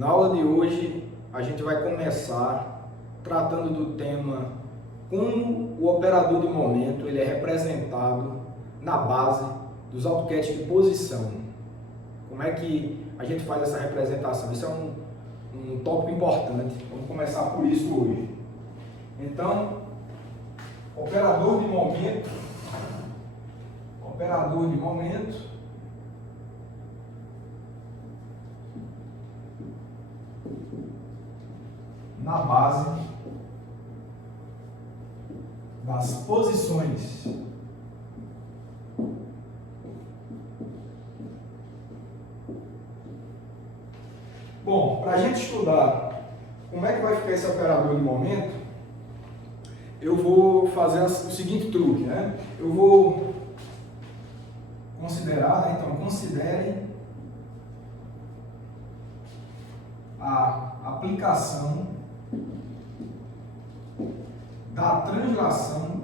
Na aula de hoje, a gente vai começar tratando do tema como o operador de momento ele é representado na base dos AutoCAD de posição. Como é que a gente faz essa representação? Isso é um tópico importante. Vamos começar por isso hoje. Então, operador de momento na base das posições. Bom, para a gente estudar como é que vai ficar esse operador de momento, eu vou fazer o seguinte truque, né? Eu vou considerar, então, considere a aplicação da translação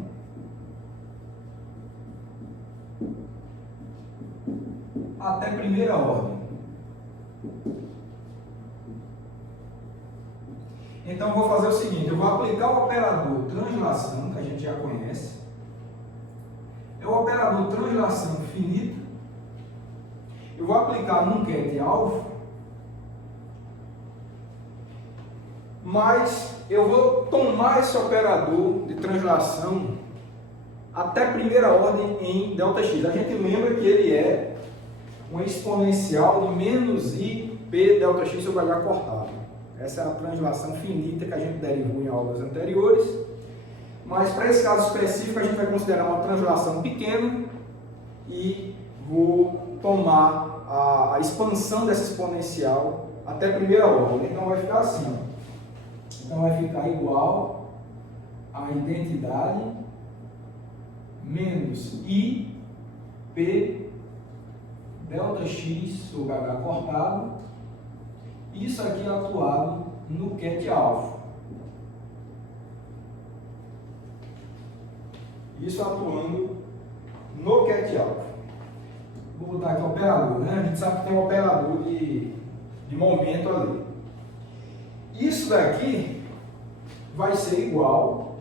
até primeira ordem. Então, eu vou fazer o seguinte, eu vou aplicar o operador translação, que a gente já conhece. É o operador translação finita. Eu vou aplicar num CAD alvo, mas eu vou tomar esse operador de translação até primeira ordem em ΔX. A gente lembra que ele é uma exponencial de menos I P ΔX sobre H cortado. Essa é a translação finita que a gente derivou em aulas anteriores. Mas para esse caso específico a gente vai considerar uma translação pequena e vou tomar a expansão dessa exponencial até primeira ordem. Então vai ficar assim, ó. Então vai ficar igual a identidade menos I P ΔX sobre H cortado. Isso aqui é atuado no CAD alvo. Isso atuando no CAD alvo. Vou botar aqui o operador, né? A gente sabe que tem um operador de momento ali. Isso daqui vai ser igual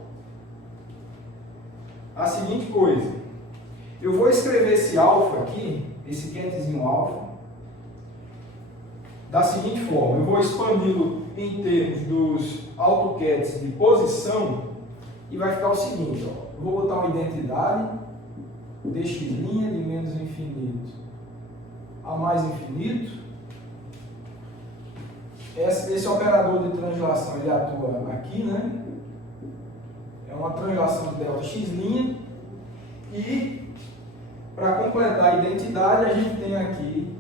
à seguinte coisa. Eu vou escrever esse alfa aqui, esse CADzinho alfa, da seguinte forma. Eu vou expandi-lo em termos dos AutoCADs de posição e vai ficar o seguinte, ó. Eu vou botar uma identidade dx' de menos infinito a mais infinito. Esse operador de translação ele atua aqui, né? É uma translação de ΔX'. E para completar a identidade, a gente tem aqui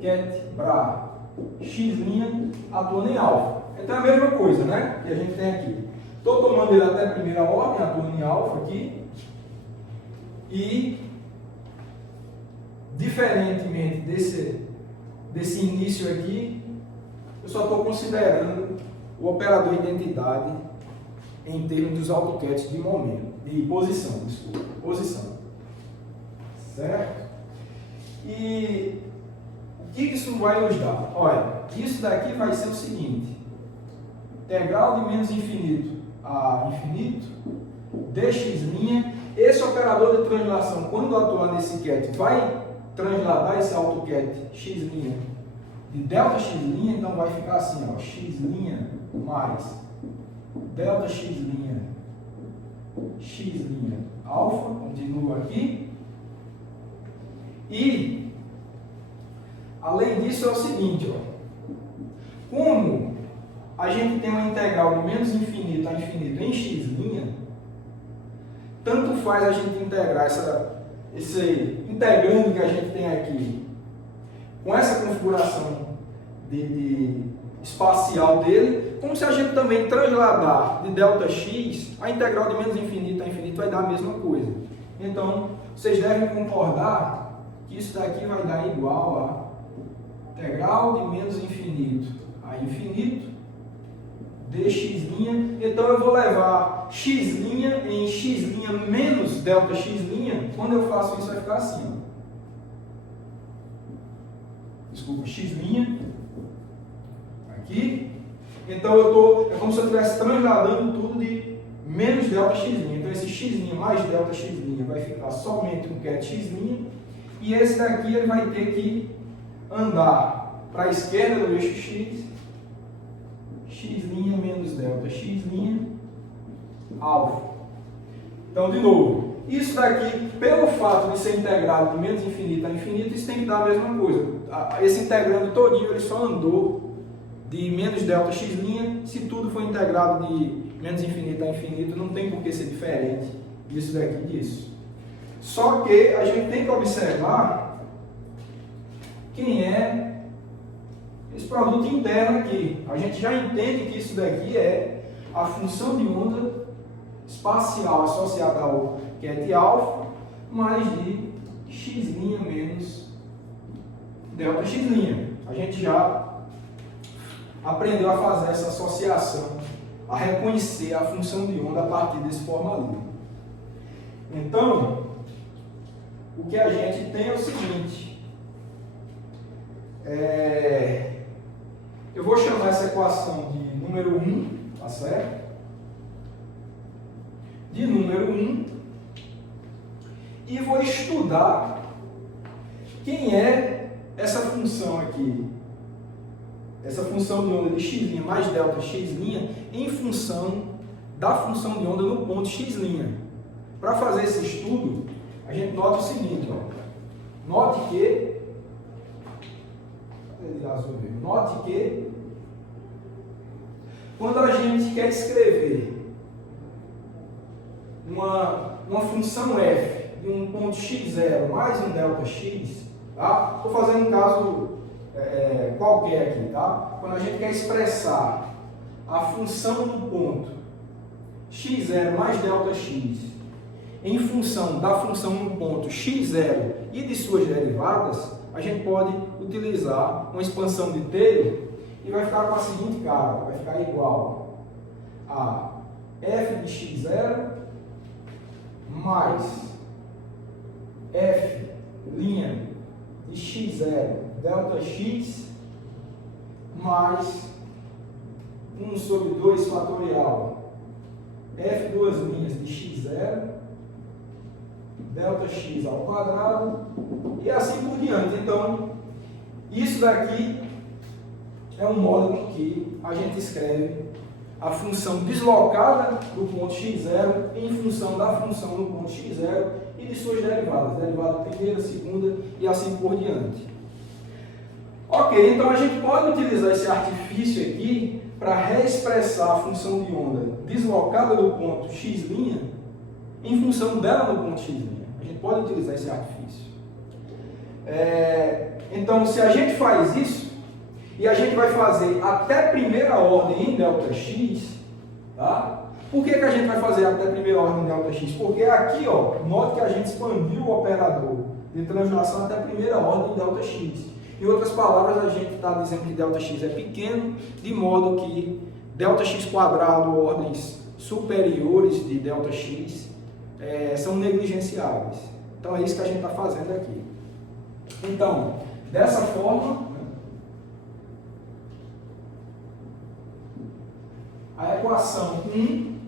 CAD BRA X' atuando em alfa. Então é a mesma coisa, né? Que a gente tem aqui. Estou tomando ele até a primeira ordem, atuando em alfa aqui. E, diferentemente desse início aqui, eu só estou considerando o operador identidade em termos dos AutoCADs de momento, de posição, desculpa, posição. Certo? E o que isso vai nos dar? Olha, isso daqui vai ser o seguinte: integral de menos infinito a infinito, dx'. Esse operador de translação, quando atuar nesse CAD, vai transladar esse AutoCAD x' de ΔX', então vai ficar assim, ó, x' mais ΔX', x' alfa, continua aqui. E, além disso, é o seguinte, ó, como a gente tem uma integral de menos infinito a infinito em x', tanto faz a gente integrar esse integrando que a gente tem aqui com essa configuração de espacial dele, como se a gente também transladar de ΔX, a integral de menos infinito a infinito vai dar a mesma coisa. Então, vocês devem concordar que isso daqui vai dar igual a integral de menos infinito a infinito dx'. Então eu vou levar x' em x' menos ΔX'. Quando eu faço isso vai ficar assim, ó. Desculpa, x' aqui. Então é como se eu estivesse transladando tudo de menos delta x'. Então esse x' mais delta x' vai ficar somente um ket x'. E esse daqui ele vai ter que andar para a esquerda do eixo x, x' menos delta x' alfa. Então, de novo, isso daqui, pelo fato de ser integrado de menos infinito a infinito, isso tem que dar a mesma coisa. Esse integrando todinho, ele só andou de menos delta x'. Se tudo for integrado de menos infinito a infinito, não tem por que ser diferente disso daqui disso. Só que a gente tem que observar quem é esse produto interno aqui. A gente já entende que isso daqui é a função de onda espacial associada ao ket alfa mais de x' menos delta x'. A gente já aprendeu a fazer essa associação, a reconhecer a função de onda a partir desse formalinho. Então, o que a gente tem é o seguinte, eu vou chamar essa equação de número 1, tá certo? De número 1, e vou estudar quem é essa função aqui, essa função de onda de x' mais delta x' em função da função de onda no ponto x'. Para fazer esse estudo, a gente nota o seguinte, ó. Note que quando a gente quer escrever uma função f de um ponto x0 mais um delta x, tá? Estou fazendo um caso qualquer aqui, tá? Quando a gente quer expressar a função do ponto x0 mais delta x em função da função no ponto x0 e de suas derivadas, a gente pode utilizar uma expansão de Taylor e vai ficar com a seguinte cara, vai ficar igual a f de x0 mais f' de x0 delta x mais 1 sobre 2 fatorial f duas linhas de x0 delta x ao quadrado e assim por diante. Então, isso daqui é um modo em que a gente escreve a função deslocada do ponto x0 em função da função no ponto x0 e de suas derivadas, derivada primeira, segunda e assim por diante. Ok, então a gente pode utilizar esse artifício aqui para reexpressar a função de onda deslocada do ponto x' em função dela no ponto x'. A gente pode utilizar esse artifício. Então, se a gente faz isso, e a gente vai fazer até primeira ordem em delta x, tá? Por que a gente vai fazer até primeira ordem em delta x? Porque aqui, ó, note que a gente expandiu o operador de translação até primeira ordem em delta x. Em outras palavras, a gente está dizendo que delta x é pequeno, de modo que delta x quadrado, ordens superiores de delta x, são negligenciáveis. Então, é isso que a gente está fazendo aqui. Então, dessa forma, a equação 1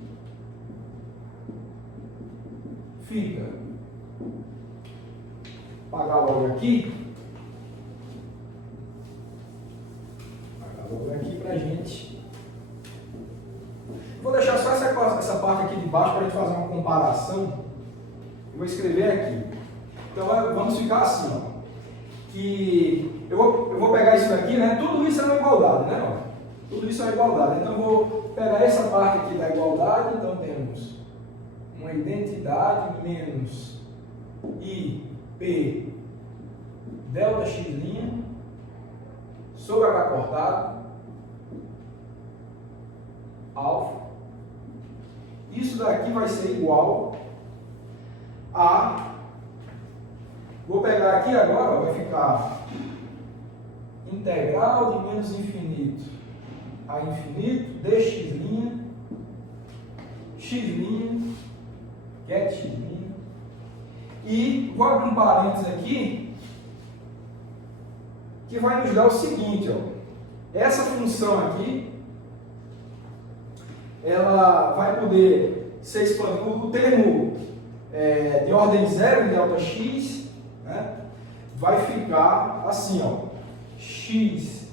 fica, vou apagar logo aqui, para a gente. Vou deixar só essa parte aqui de baixo para a gente fazer uma comparação. Eu vou escrever aqui. Então vamos ficar assim, ó, que eu vou pegar isso daqui, né? Tudo isso é uma igualdade, né? Ó? Tudo isso é uma igualdade. Então eu vou pegar essa parte aqui da igualdade. Então temos uma identidade menos IP delta x' sobre H cortado alfa. Isso daqui vai ser igual a, vou pegar aqui agora, vai ficar integral de menos infinito a infinito dx', x', ket x', e vou abrir um parênteses aqui que vai nos dar o seguinte, ó. essa função aqui, ela vai poder ser expandida. O termo de ordem zero em ΔX, né, vai ficar assim, ó, x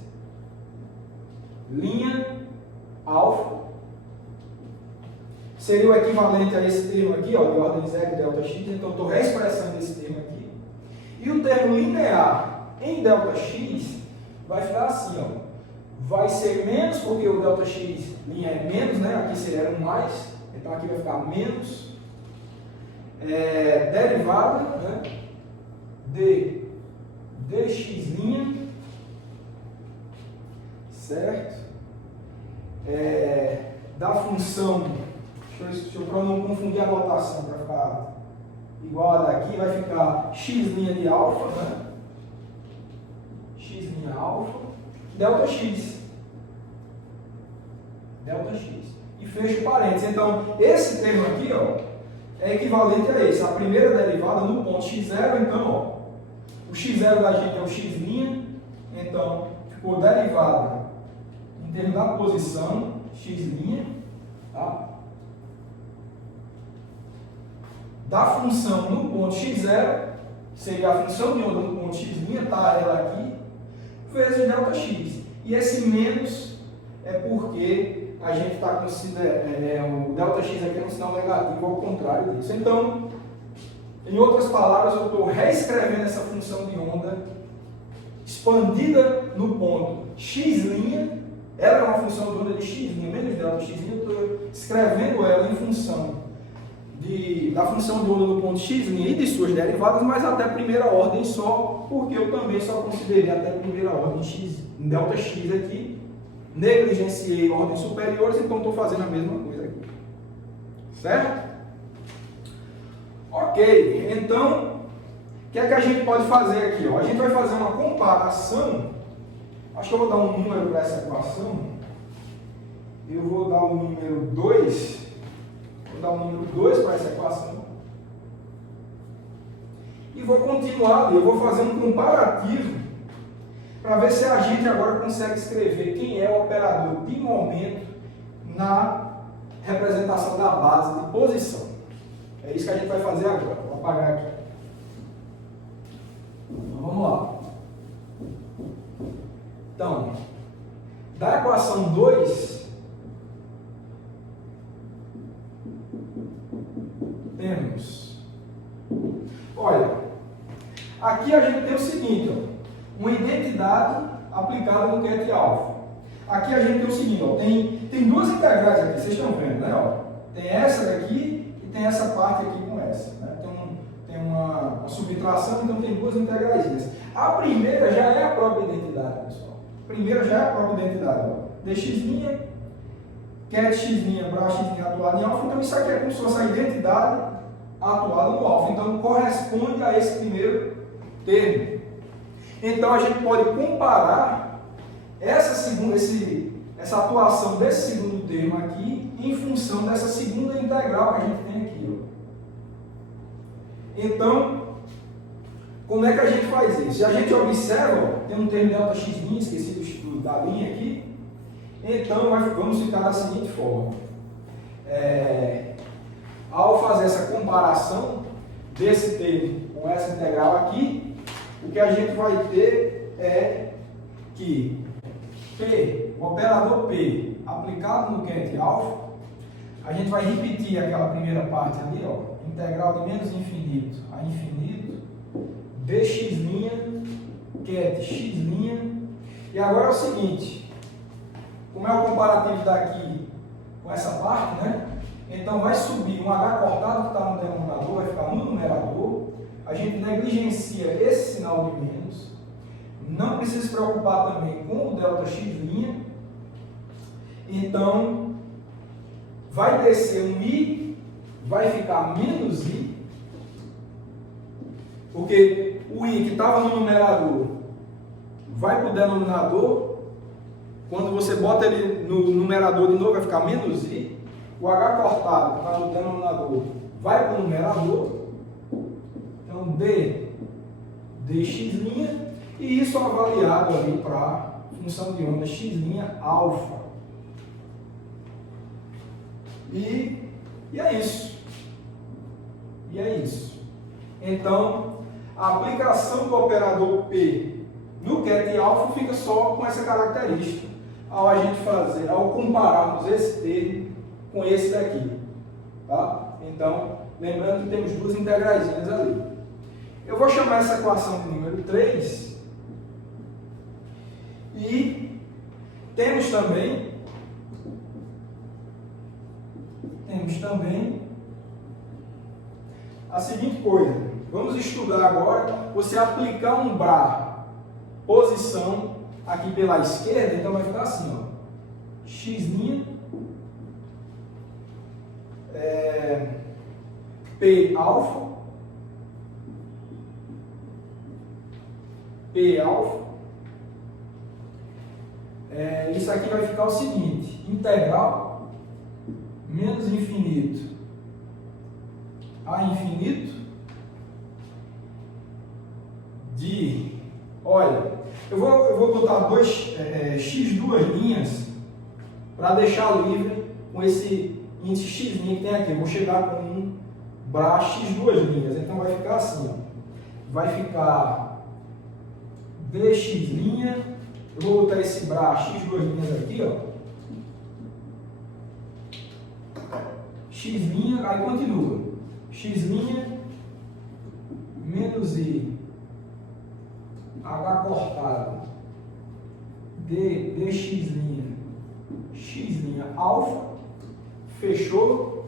linha alfa seria o equivalente a esse termo aqui, ó, de ordem zero em ΔX, então estou reexpressando esse termo aqui. E o termo linear em ΔX vai ficar assim, ó, vai ser menos, porque o ΔX linha é menos, né, aqui seria um mais, então aqui vai ficar menos, derivada, né, de dx', certo? Da função, deixa eu para não confundir a notação, para ficar igual a daqui, vai ficar x' de alfa, né? X' alfa, ΔX. E fecha o parênteses. Então, esse termo aqui, ó, é equivalente a esse. A primeira derivada no ponto x0, então, ó, o x0 da gente é o x', então, ficou derivada em termos da posição, x', tá? Da função no ponto x0, seria a função de onda no ponto x', tá ela aqui, vezes ΔX. E esse menos é porque a gente está considerando, o ΔX aqui é um sinal negativo, ao contrário disso. Então, em outras palavras, eu estou reescrevendo essa função de onda expandida no ponto x', ela é uma função de onda de x', menos ΔX, eu estou escrevendo ela em função da função de onda do ponto x' e de suas derivadas, mas até primeira ordem só, porque eu também só considerei até primeira ordem x, ΔX aqui, negligenciei ordens superiores, então estou fazendo a mesma coisa aqui. Certo? Ok, então, o que é que a gente pode fazer aqui? Ó? A gente vai fazer uma comparação, acho que eu vou dar um número para essa equação, eu vou dar o número 2, vou dar o número 2 para essa equação, e vou continuar ali, eu vou fazer um comparativo, para ver se a gente agora consegue escrever quem é o operador de momento na representação da base de posição. É isso que a gente vai fazer agora. Vou apagar aqui. Então, vamos lá. Então, da equação 2, temos... Olha, aqui a gente tem o seguinte, ó, uma identidade aplicada no ket alfa. Aqui a gente tem o seguinte, ó, tem duas integrais aqui, vocês estão vendo, né? Ó, tem essa daqui e tem essa parte aqui com essa. Né? Tem uma subtração, então tem duas integrais. A primeira já é a própria identidade, pessoal. A primeira já é a própria identidade. Ó. dx', ket x' para x' atuado em alfa, então isso aqui é como se fosse a identidade atuada no alfa. Então corresponde a esse primeiro termo. Então a gente pode comparar essa atuação desse segundo termo aqui em função dessa segunda integral que a gente tem aqui. Ó. Então, como é que a gente faz isso? Se a gente observa, ó, tem um termo ΔX', esqueci da linha aqui, então vamos ficar da seguinte forma. Ao fazer essa comparação desse termo com essa integral aqui, o que a gente vai ter é que P, o operador P aplicado no ket alfa, a gente vai repetir aquela primeira parte ali, ó, integral de menos infinito a infinito, dx', ket x', e agora é o seguinte, como é o comparativo daqui com essa parte, né? Então vai subir um H cortado que está no denominador, vai ficar no numerador. A gente negligencia esse sinal de menos. Não precisa se preocupar também com o ΔX'. Então, vai descer um I, vai ficar menos I. Porque o I que estava no numerador vai para o denominador. Quando você bota ele no numerador de novo, vai ficar menos I. O H cortado que está no denominador vai para o numerador. Então, dx', e isso avaliado ali para função de onda x' alfa. E é isso. E é isso. Então, a aplicação do operador P no ket alfa fica só com essa característica ao compararmos esse termo com esse daqui. Tá? Então, lembrando que temos duas integraizinhas ali. Eu vou chamar essa equação de número 3 e temos também a seguinte coisa. Vamos estudar agora, você aplicar um bra posição aqui pela esquerda, então vai ficar assim, ó, x' P alfa, isso aqui vai ficar o seguinte, integral menos infinito a infinito de, olha, eu vou botar x duas linhas para deixar livre com esse índice x' que tem aqui. Eu vou chegar com um bra x duas linhas, então vai ficar assim, ó. Vai ficar dx', eu vou botar esse bra x duas linhas aqui, ó. X', aí continua. X' menos i h cortado dx', x' alfa, fechou.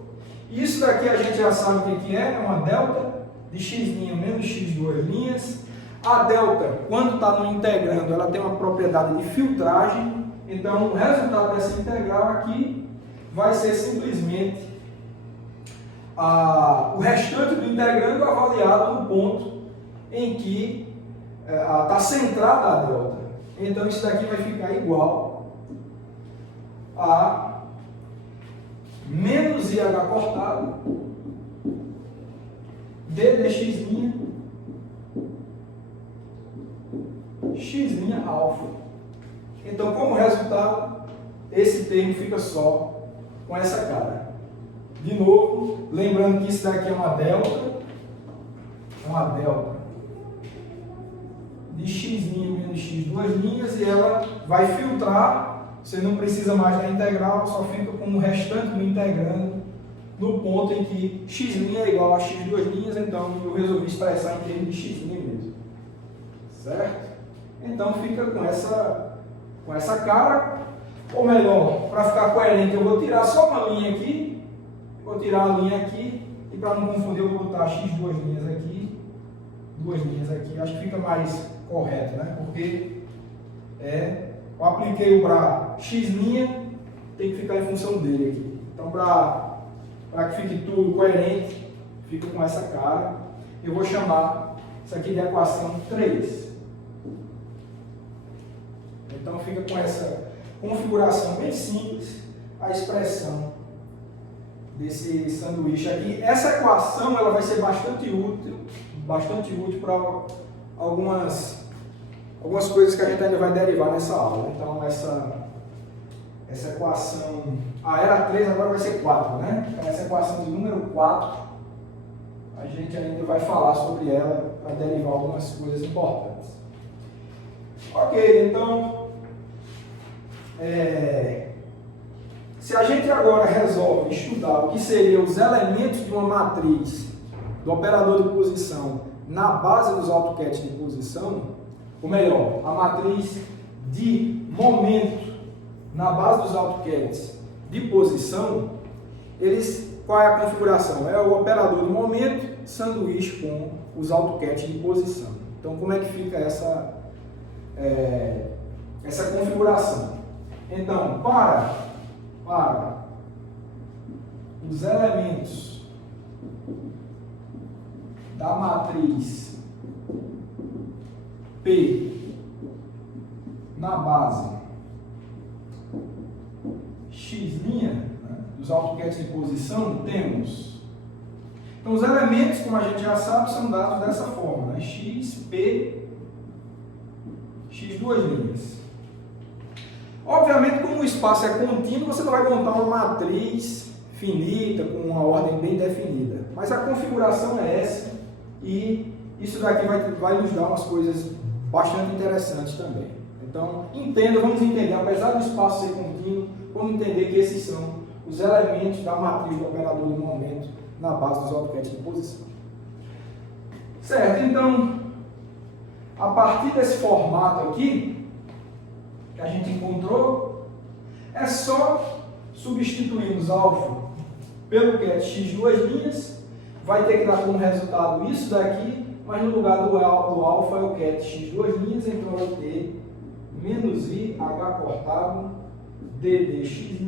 Isso daqui a gente já sabe o que é uma delta de x' menos x duas linhas. A delta, quando está no integrando, ela tem uma propriedade de filtragem, então o resultado dessa integral aqui vai ser simplesmente o restante do integrando avaliado no ponto em que está centrada a delta. Então isso daqui vai ficar igual a menos IH cortado dx' x' alfa. Então, como resultado, esse termo fica só com essa cara. De novo, lembrando que isso daqui é uma delta de x' menos x duas linhas, e ela vai filtrar, você não precisa mais da integral, só fica com o restante do integrando no ponto em que x' é igual a x duas linhas, então eu resolvi expressar em termos de x' mesmo. Certo? Então fica com essa cara, ou melhor, para ficar coerente, eu vou tirar só uma linha aqui, e para não confundir eu vou botar x duas linhas aqui, acho que fica mais correto, né? Porque eu apliquei o bra x', tem que ficar em função dele aqui. Então, para que fique tudo coerente, fica com essa cara. Eu vou chamar isso aqui de equação 3. Então fica com essa configuração bem simples a expressão desse sanduíche aqui. Essa equação ela vai ser bastante útil para algumas coisas que a gente ainda vai derivar nessa aula. Então essa equação, era 3, agora vai ser 4, né? Então essa equação de número 4, a gente ainda vai falar sobre ela para derivar algumas coisas importantes. Ok, então se a gente agora resolve estudar o que seriam os elementos de uma matriz do operador de posição na base dos AutoCAD de posição, ou melhor, a matriz de momento na base dos AutoCAD de posição, qual é a configuração? É o operador de momento sanduíche com os AutoCAD de posição. Então, como é que fica essa configuração? Então, para os elementos da matriz P na base x', né, dos AutoCAD de posição, temos. Então, os elementos, como a gente já sabe, são dados dessa forma, né? X, P, x duas linhas. Obviamente, como o espaço é contínuo, você não vai montar uma matriz finita, com uma ordem bem definida. Mas a configuração é essa, e isso daqui vai nos dar umas coisas bastante interessantes também. Então, vamos entender, apesar do espaço ser contínuo, vamos entender que esses são os elementos da matriz do operador do momento na base dos AutoCAD de posição. Certo, então, a partir desse formato aqui, que a gente encontrou, é só substituirmos alfa pelo cat x duas linhas, vai ter que dar como resultado isso daqui, mas no lugar do alfa é o cat x duas linhas, então vai ter menos i h cortado dd x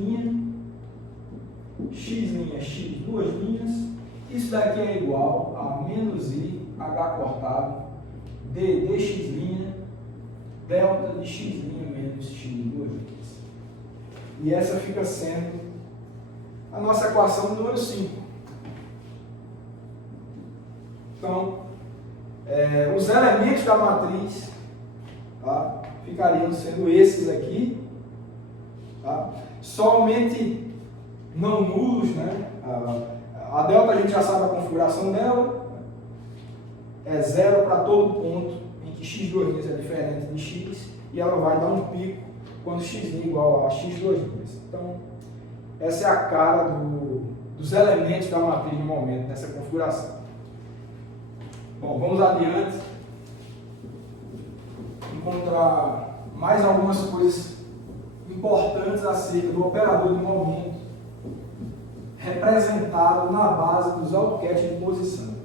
x duas linhas, isso daqui é igual a menos i h cortado dd delta de x' menos x duas linhas. E essa fica sendo a nossa equação número 5. Então, os elementos da matriz, tá, ficariam sendo esses aqui, tá, somente não nulos, né? A delta a gente já sabe a configuração dela, é zero para todo ponto em que x duas linhas é diferente de x, e ela vai dar um pico quando x é igual a x duas linhas. Então, essa é a cara dos elementos da matriz no momento, nessa configuração. Bom, vamos adiante. Encontrar mais algumas coisas importantes acerca do operador de momento representado na base dos AutoCAD de posição.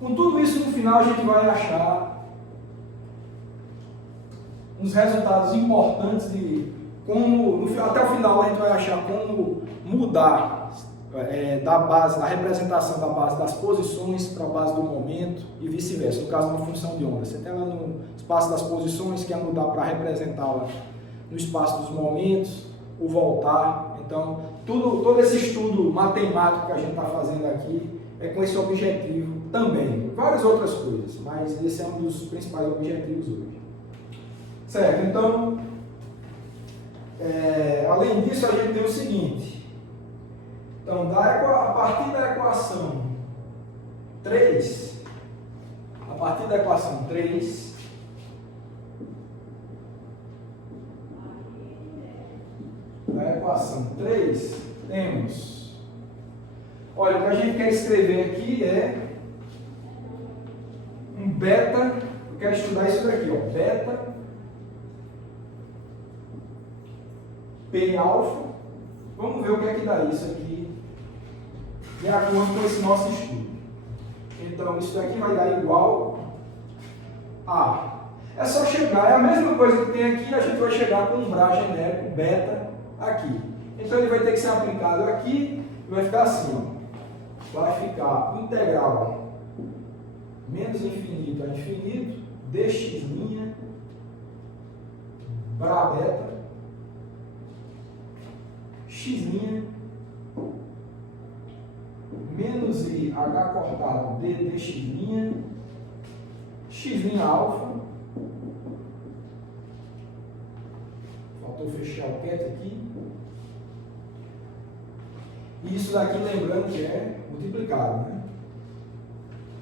Com tudo isso, no final, a gente vai achar uns resultados importantes de como, até o final, a gente vai achar como mudar da representação da base das posições para a base do momento e vice-versa, no caso de uma função de onda. Você tem lá no espaço das posições, quer mudar para representá-la no espaço dos momentos, o voltar. Então, todo esse estudo matemático que a gente está fazendo aqui é com esse objetivo também. Várias outras coisas, mas esse é um dos principais objetivos hoje. Certo, então, além disso, a gente tem o seguinte. Então, a partir da equação 3, temos, olha, o que a gente quer escrever aqui é um beta, eu quero estudar isso daqui, ó, beta P alfa, vamos ver o que é que dá isso aqui, de acordo com esse nosso estudo. Então, isso daqui vai dar igual a... É só chegar, é a mesma coisa que tem aqui, a gente vai chegar com um Bra genérico, beta, aqui. Então, ele vai ter que ser aplicado aqui, e vai ficar assim, ó. Vai ficar integral menos infinito a infinito, dx' Bra beta, x' menos i h cortado ddx', x' alfa, faltou fechar o cat aqui, e isso daqui lembrando que é multiplicado, né?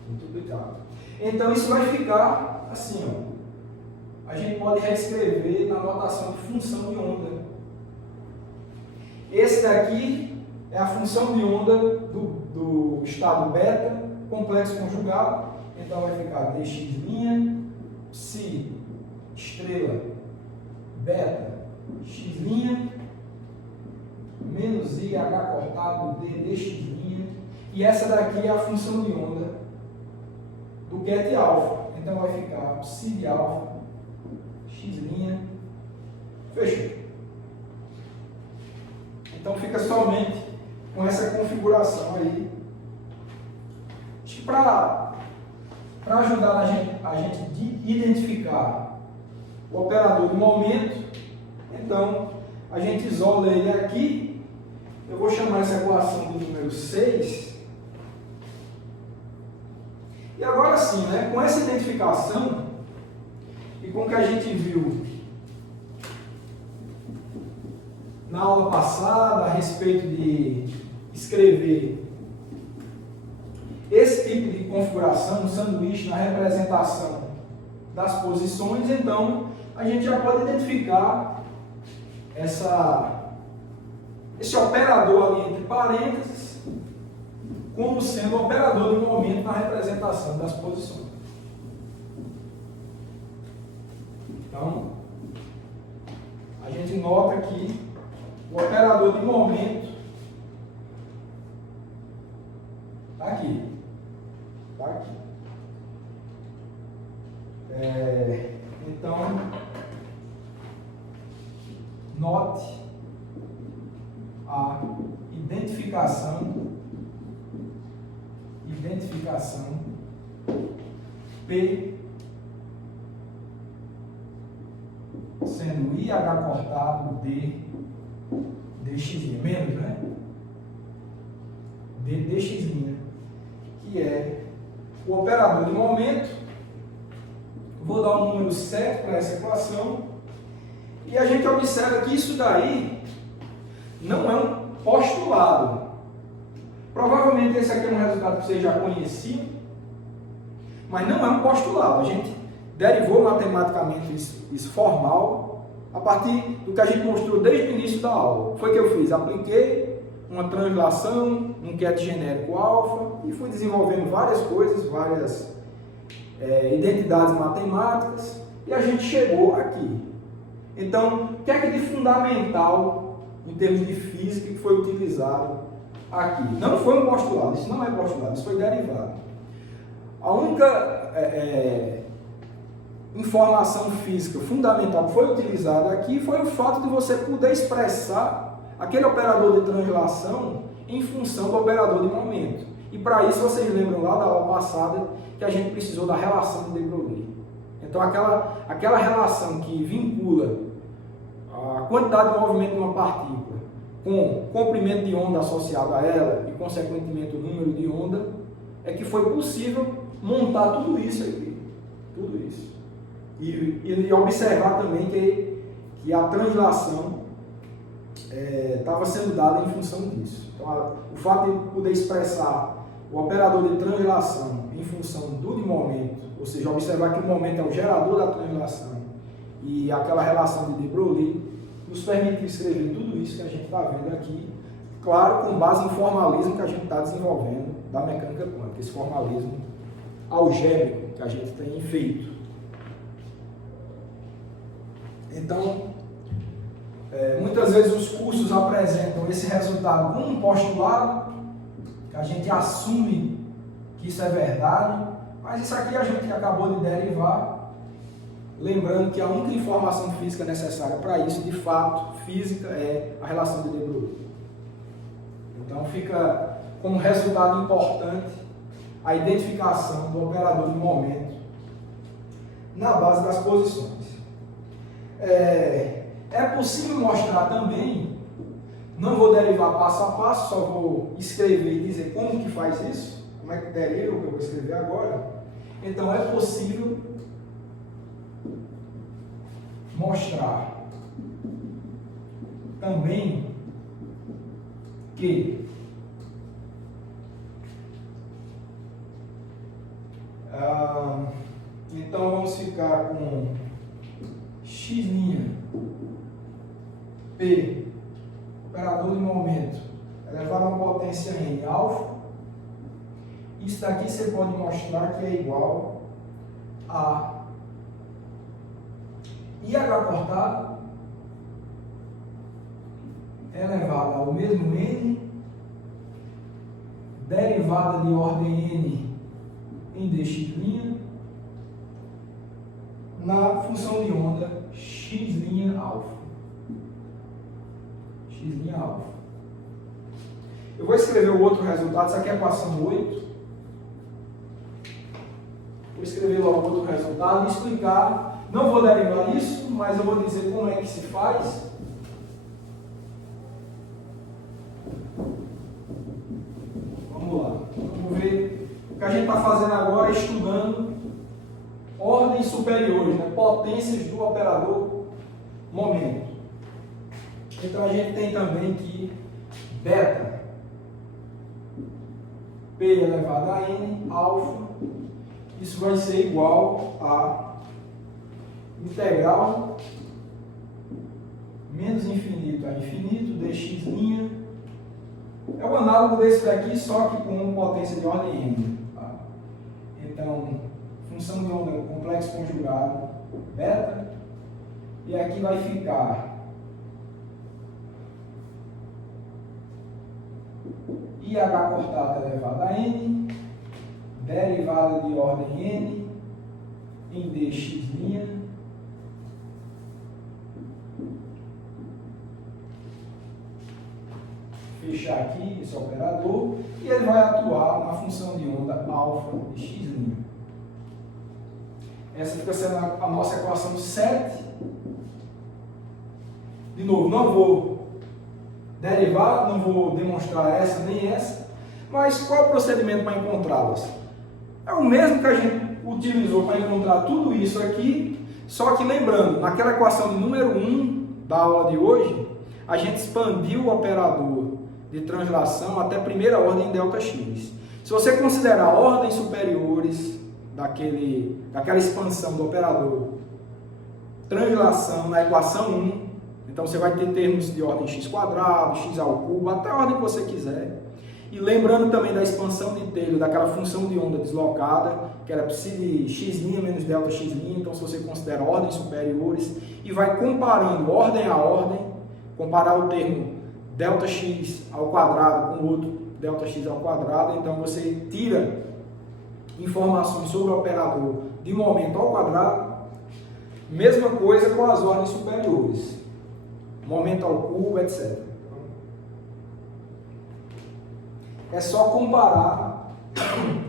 Multiplicado. Então isso vai ficar assim, ó. A gente pode reescrever na notação de função de onda. Esse daqui é a função de onda do estado beta, complexo conjugado. Então vai ficar dx', psi, estrela, beta, x', menos i h cortado ddx'. E essa daqui é a função de onda do cat alfa. Então vai ficar psi de alfa, x', fechou. Então fica somente com essa configuração aí. Acho que para ajudar a gente a identificar o operador do momento, então a gente isola ele aqui. Eu vou chamar essa equação do número 6. E agora sim, né, com essa identificação e com o que a gente viu na aula passada a respeito de escrever esse tipo de configuração, um sanduíche na representação das posições, então a gente já pode identificar esse operador ali entre parênteses como sendo o operador de momento na representação das posições. Então, a gente nota que o operador de momento está aqui. Está aqui. Então, note a identificação P sendo IH cortado D dx', menos, né? D dx', que é o operador de momento. Vou dar um número certo para essa equação. E a gente observa que isso daí não é um postulado. Provavelmente esse aqui é um resultado que vocês já conheciam, mas não é um postulado. A gente derivou matematicamente isso formal a partir do que a gente mostrou desde o início da aula. Foi o que eu fiz, apliquei uma translação, um ket genérico alfa e fui desenvolvendo várias coisas, várias identidades matemáticas e a gente chegou aqui. Então, o que é que de fundamental em termos de física que foi utilizado aqui? Não foi um postulado, isso não é postulado, isso foi derivado. A única informação física fundamental que foi utilizada aqui foi o fato de você poder expressar aquele operador de translação em função do operador de momento. E para isso vocês lembram lá da aula passada que a gente precisou da relação de de Broglie. Então aquela relação que vincula a quantidade de movimento de uma partícula com o comprimento de onda associado a ela e consequentemente o número de onda, é que foi possível montar tudo isso aqui. Tudo isso. E observar também que a translação estava sendo dada em função disso. Então, o fato de poder expressar o operador de translação em função do de momento, ou seja, observar que o momento é o gerador da translação e aquela relação de de Broglie, nos permitiu escrever tudo isso que a gente está vendo aqui, claro, com base no formalismo que a gente está desenvolvendo da mecânica quântica, esse formalismo algébrico que a gente tem feito. Então, muitas vezes os cursos apresentam esse resultado como um postulado, que a gente assume que isso é verdade, mas isso aqui a gente acabou de derivar, lembrando que a única informação física necessária para isso, de fato, física, é a relação de de Broglie. Então fica como resultado importante a identificação do operador de momento na base das posições. É possível mostrar também, não vou derivar passo a passo, só vou escrever e dizer como que faz isso, como é que deriva o que eu vou escrever agora. Então é possível mostrar também que então vamos ficar com x' P, operador de momento, elevado a uma potência n alfa. Isso daqui você pode mostrar que é igual a IH cortado elevado ao mesmo n, derivada de ordem n em dx' na função de onda x' alfa. X' alfa. Eu vou escrever o outro resultado, isso aqui é a equação 8. Vou escrever logo o outro resultado e explicar. Não vou derivar isso, mas eu vou dizer como é que se faz. Vamos lá. Vamos ver. O que a gente está fazendo agora é estudando ordens superiores, né? Potências do operador momento. Então a gente tem também que beta P elevado a N, alfa, isso vai ser igual a integral menos infinito a infinito, dx', é o análogo desse daqui, só que com potência de ordem n. Tá? Então, função de onda complexo conjugado, beta, e aqui vai ficar IH cortada elevado a n, derivada de ordem n, em dx', fechar aqui esse operador, e ele vai atuar na função de onda alfa de x'. Essa fica sendo a nossa equação 7. De novo, não vou derivar, não vou demonstrar essa nem essa, mas qual é o procedimento para encontrá-las? É o mesmo que a gente utilizou para encontrar tudo isso aqui, só que lembrando, naquela equação de número 1 da aula de hoje, a gente expandiu o operador de translação até primeira ordem em ΔX. Se você considerar ordens superiores daquela expansão do operador translação na equação 1, então você vai ter termos de ordem x², x ao cubo, até a ordem que você quiser. E lembrando também da expansão de Taylor, daquela função de onda deslocada, que era psi de x' menos ΔX', então se você considera ordens superiores, e vai comparando ordem a ordem, comparar o termo ΔX ao quadrado com o outro ΔX ao quadrado, então você tira informações sobre o operador de momento ao quadrado. Mesma coisa com as ordens superiores, momento ao cubo, etc. É só comparar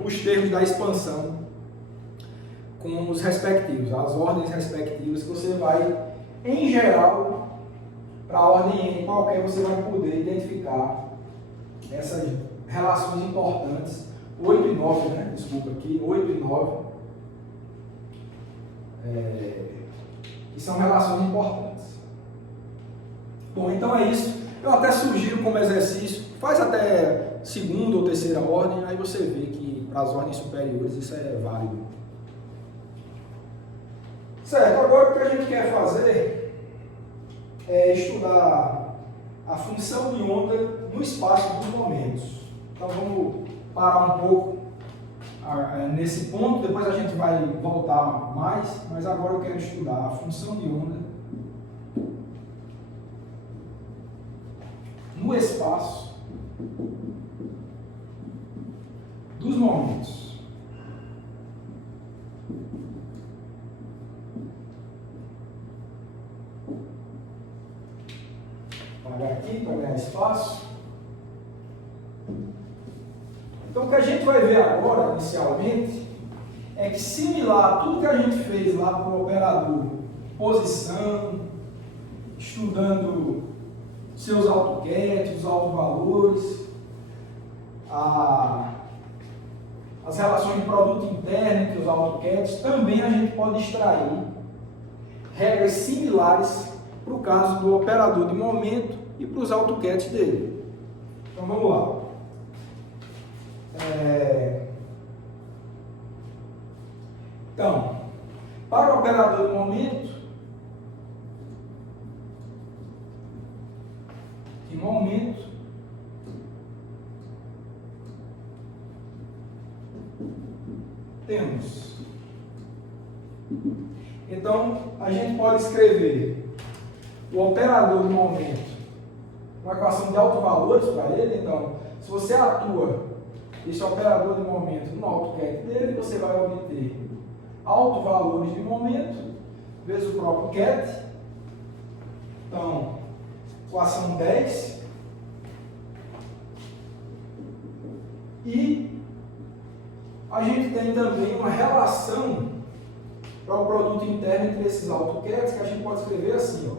os termos da expansão com os respectivos, as ordens respectivas, que você vai, em geral, para a ordem N qualquer, você vai poder identificar essas relações importantes, 8 e 9, né? Desculpa aqui, 8 e 9, que são relações importantes. Bom, então é isso. Eu até sugiro como exercício, faz até segunda ou terceira ordem, aí você vê que para as ordens superiores isso é válido. Certo, agora o que a gente quer fazer é estudar a função de onda no espaço dos momentos. Então vamos parar um pouco nesse ponto, depois a gente vai voltar mais, mas agora eu quero estudar a função de onda no espaço dos momentos. Apagar aqui para ganhar espaço. Então o que a gente vai ver agora, inicialmente, é que similar a tudo que a gente fez lá para o operador, posição, estudando seus AutoCAD, os autovalores, as relações de produto interno entre os AutoCADs, também a gente pode extrair regras similares para o caso do operador de momento e para os AutoCADs dele. Então vamos lá. Então, para o operador de momento, temos. Então, a gente pode escrever o operador de momento, uma equação de autovalores para ele. Então, se você atua esse operador de momento no AutoCAD dele, você vai obter autovalores de momento vezes o próprio CAD. Então, equação 10. E a gente tem também uma relação para o produto interno entre esses AutoCADs, que a gente pode escrever assim, ó.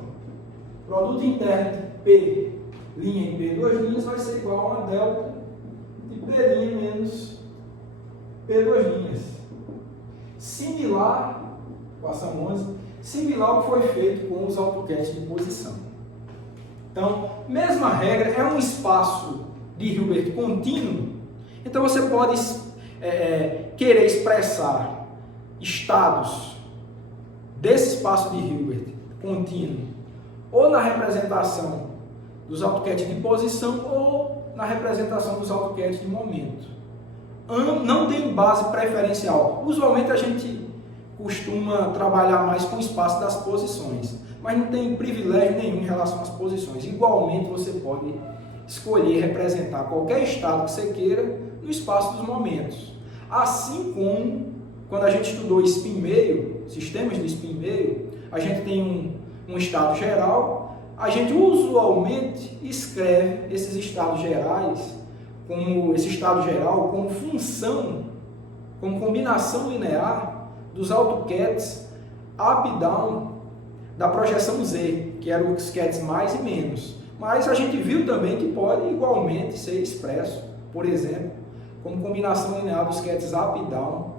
Produto interno entre P' e P2' vai ser igual a uma delta de P' menos P2'. Similar, equação 11, similar ao que foi feito com os AutoCADs de posição. Então, mesma regra, é um espaço de Hilbert contínuo, então você pode querer expressar estados desse espaço de Hilbert contínuo, ou na representação dos AutoCAD de posição, ou na representação dos AutoCAD de momento. Não tem base preferencial. Usualmente a gente costuma trabalhar mais com o espaço das posições, mas não tem privilégio nenhum em relação às posições. Igualmente você pode escolher representar qualquer estado que você queira no espaço dos momentos. Assim como quando a gente estudou spin-meio, sistemas de spin-meio, a gente tem um estado geral, a gente usualmente escreve esses estados gerais, como esse estado geral, como função, como combinação linear dos AutoCADs up e down da projeção Z, que eram os CADs mais e menos. Mas a gente viu também que pode igualmente ser expresso, por exemplo, como combinação linear dos CADs up e down,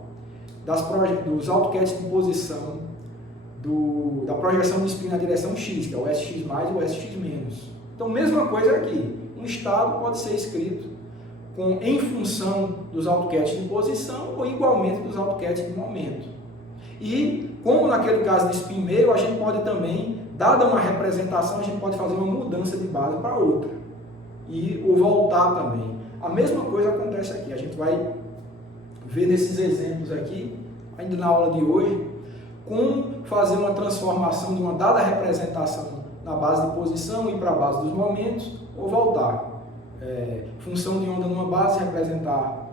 dos AutoCADs de posição, da projeção de spin na direção X, que é o SX+, e o SX-. Então, mesma coisa aqui. Um estado pode ser escrito em função dos AutoCADs de posição ou igualmente dos AutoCADs de momento. E, como naquele caso de spin-meio, a gente pode também, dada uma representação, a gente pode fazer uma mudança de base para outra. Ou voltar também. A mesma coisa acontece aqui. A gente vai ver nesses exemplos aqui, ainda na aula de hoje, como fazer uma transformação de uma dada representação na base de posição, ir para a base dos momentos, ou voltar. Função de onda numa base, representar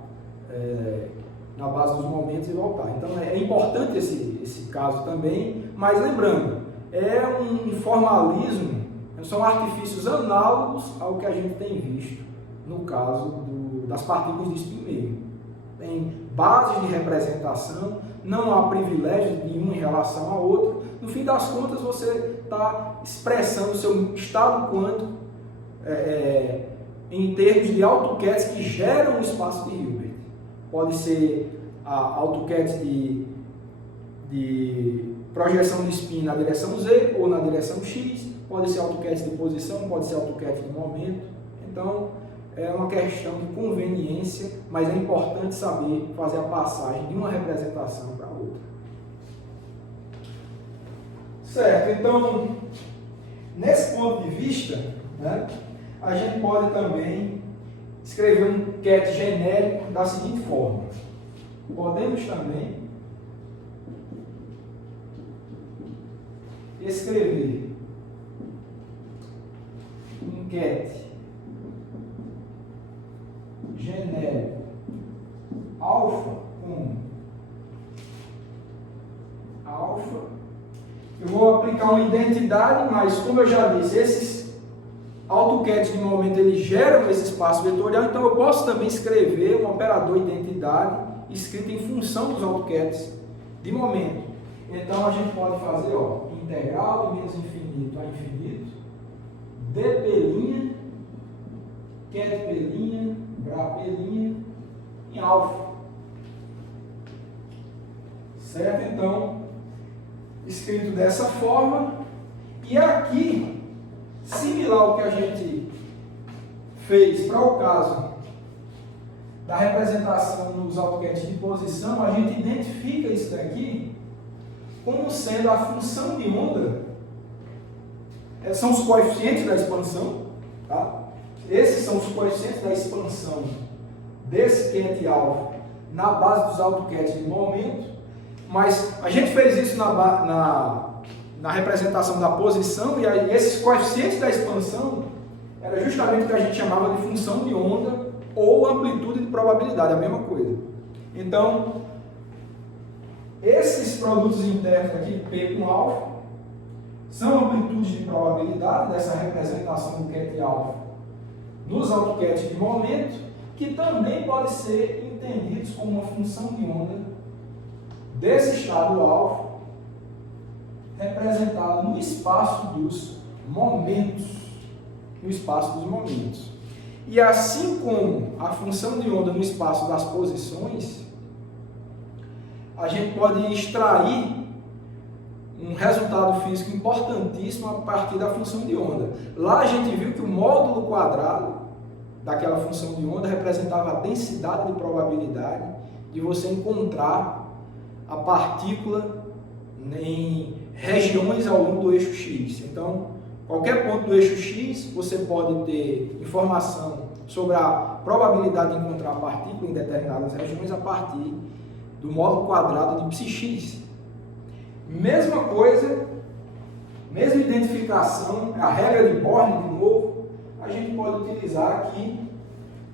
na base dos momentos e voltar. Então é importante esse caso também, mas lembrando, é um formalismo, são artifícios análogos ao que a gente tem visto no caso das partículas de spin-meio. Tem bases de representação, não há privilégio nenhum em relação a outro. No fim das contas, você está expressando o seu estado quântico em termos de AutoCADs que geram o espaço de Hilbert. Pode ser AutoCADs de projeção de spin na direção Z ou na direção X, pode ser AutoCADs de posição, pode ser AutoCAD de momento. Então, é uma questão de conveniência, mas é importante saber fazer a passagem de uma representação para outra. Certo, então, nesse ponto de vista, né, a gente pode também escrever um CAD genérico da seguinte forma. Podemos também escrever um CAD genérico alfa com alfa. Eu vou aplicar uma identidade, mas como eu já disse, esses AutoCADs de momento eles geram esse espaço vetorial, então eu posso também escrever um operador identidade escrito em função dos AutoCADs de momento. Então a gente pode fazer integral de menos infinito a infinito, dp', catp', graph' em alfa. Certo? Então, escrito dessa forma. E aqui, similar ao que a gente fez para o caso da representação nos AutoCADs de posição, a gente identifica isso daqui como sendo a função de onda, são os coeficientes da expansão, tá? Esses são os coeficientes da expansão desse CAD alfa na base dos AutoCADs de momento, mas a gente fez isso na representação da posição, e aí esses coeficientes da expansão era justamente o que a gente chamava de função de onda ou amplitude de probabilidade, a mesma coisa. Então, esses produtos internos aqui, P com alfa, são amplitudes de probabilidade dessa representação do CAD alfa nos AutoCADs de momento, que também podem ser entendidos como uma função de onda desse estado alfa representado no espaço dos momentos. No espaço dos momentos. E assim como a função de onda no espaço das posições, a gente pode extrair um resultado físico importantíssimo a partir da função de onda. Lá a gente viu que o módulo quadrado daquela função de onda representava a densidade de probabilidade de você encontrar a partícula em regiões ao longo do eixo X. Então, qualquer ponto do eixo X, você pode ter informação sobre a probabilidade de encontrar a partícula em determinadas regiões a partir do módulo quadrado de πx. Mesma coisa, mesma identificação, a regra de Born, de novo, a gente pode utilizar aqui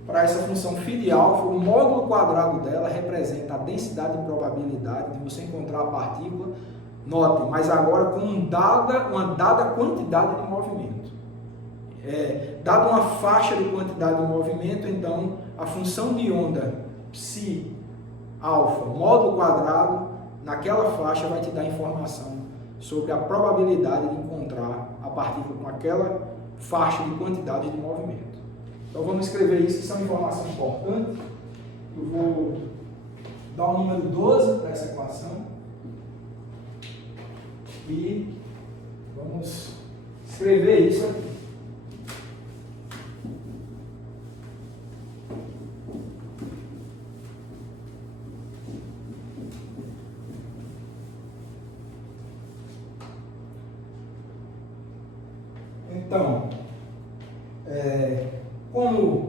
para essa função φ de alfa. O módulo quadrado dela representa a densidade de probabilidade de você encontrar a partícula, notem, mas agora com uma dada quantidade de movimento. Dada uma faixa de quantidade de movimento, então a função de onda psi alfa, módulo quadrado, naquela faixa vai te dar informação sobre a probabilidade de encontrar a partícula com aquela faixa de quantidade de movimento. Então vamos escrever isso, que são informações importantes. Eu vou dar o número 12 para essa equação e vamos escrever isso aqui. Então, como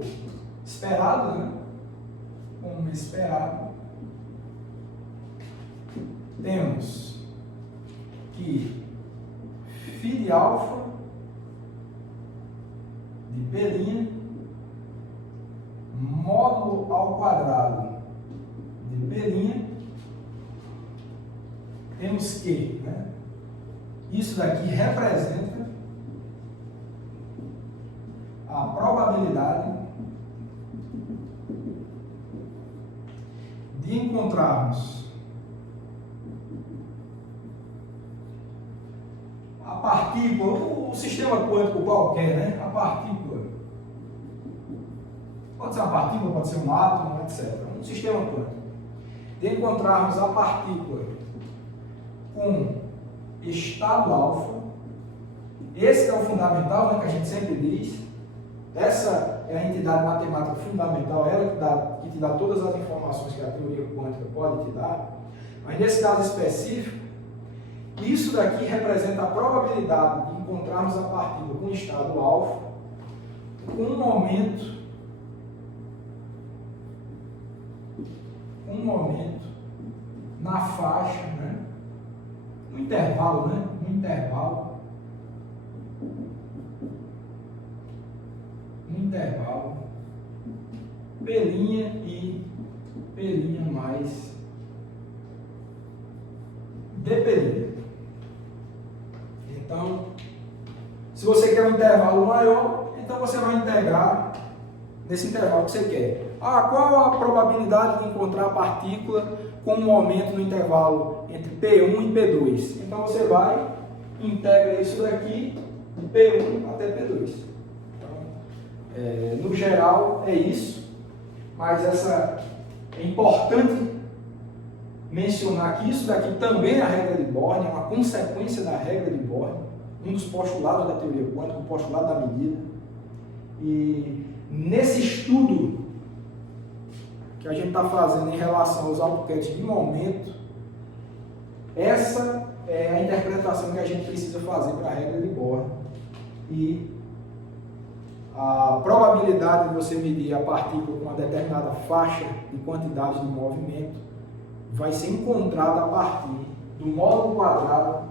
esperado, né? Como esperado, temos que φ de alfa de P' módulo ao quadrado de P', temos que, né? Isso daqui representa a probabilidade de encontrarmos a partícula, o sistema quântico qualquer, né? A partícula, pode ser uma partícula, pode ser um átomo, etc. Um sistema quântico. De encontrarmos a partícula com estado alfa. Esse é o fundamental, né, que a gente sempre diz. Essa é a entidade matemática fundamental, ela que te dá todas as informações que a teoria quântica pode te dar. Mas nesse caso específico, isso daqui representa a probabilidade de encontrarmos a partícula com estado alfa com um momento na faixa, né? No intervalo, né? No intervalo P' e P' mais dP'. Então, se você quer um intervalo maior, então você vai integrar nesse intervalo que você quer. Qual a probabilidade de encontrar a partícula com um momento no intervalo entre P1 e P2? Então você vai, integra isso daqui, de P1 até P2. Então, no geral é isso, mas é importante mencionar que isso daqui também é a regra de Born, é uma consequência da regra de Born, um dos postulados da teoria quântica, o postulado da medida. E nesse estudo que a gente está fazendo em relação aos autocats de momento, essa é a interpretação que a gente precisa fazer para a regra de Born. E a probabilidade de você medir a partícula com uma determinada faixa de quantidade de movimento vai ser encontrada a partir do módulo quadrado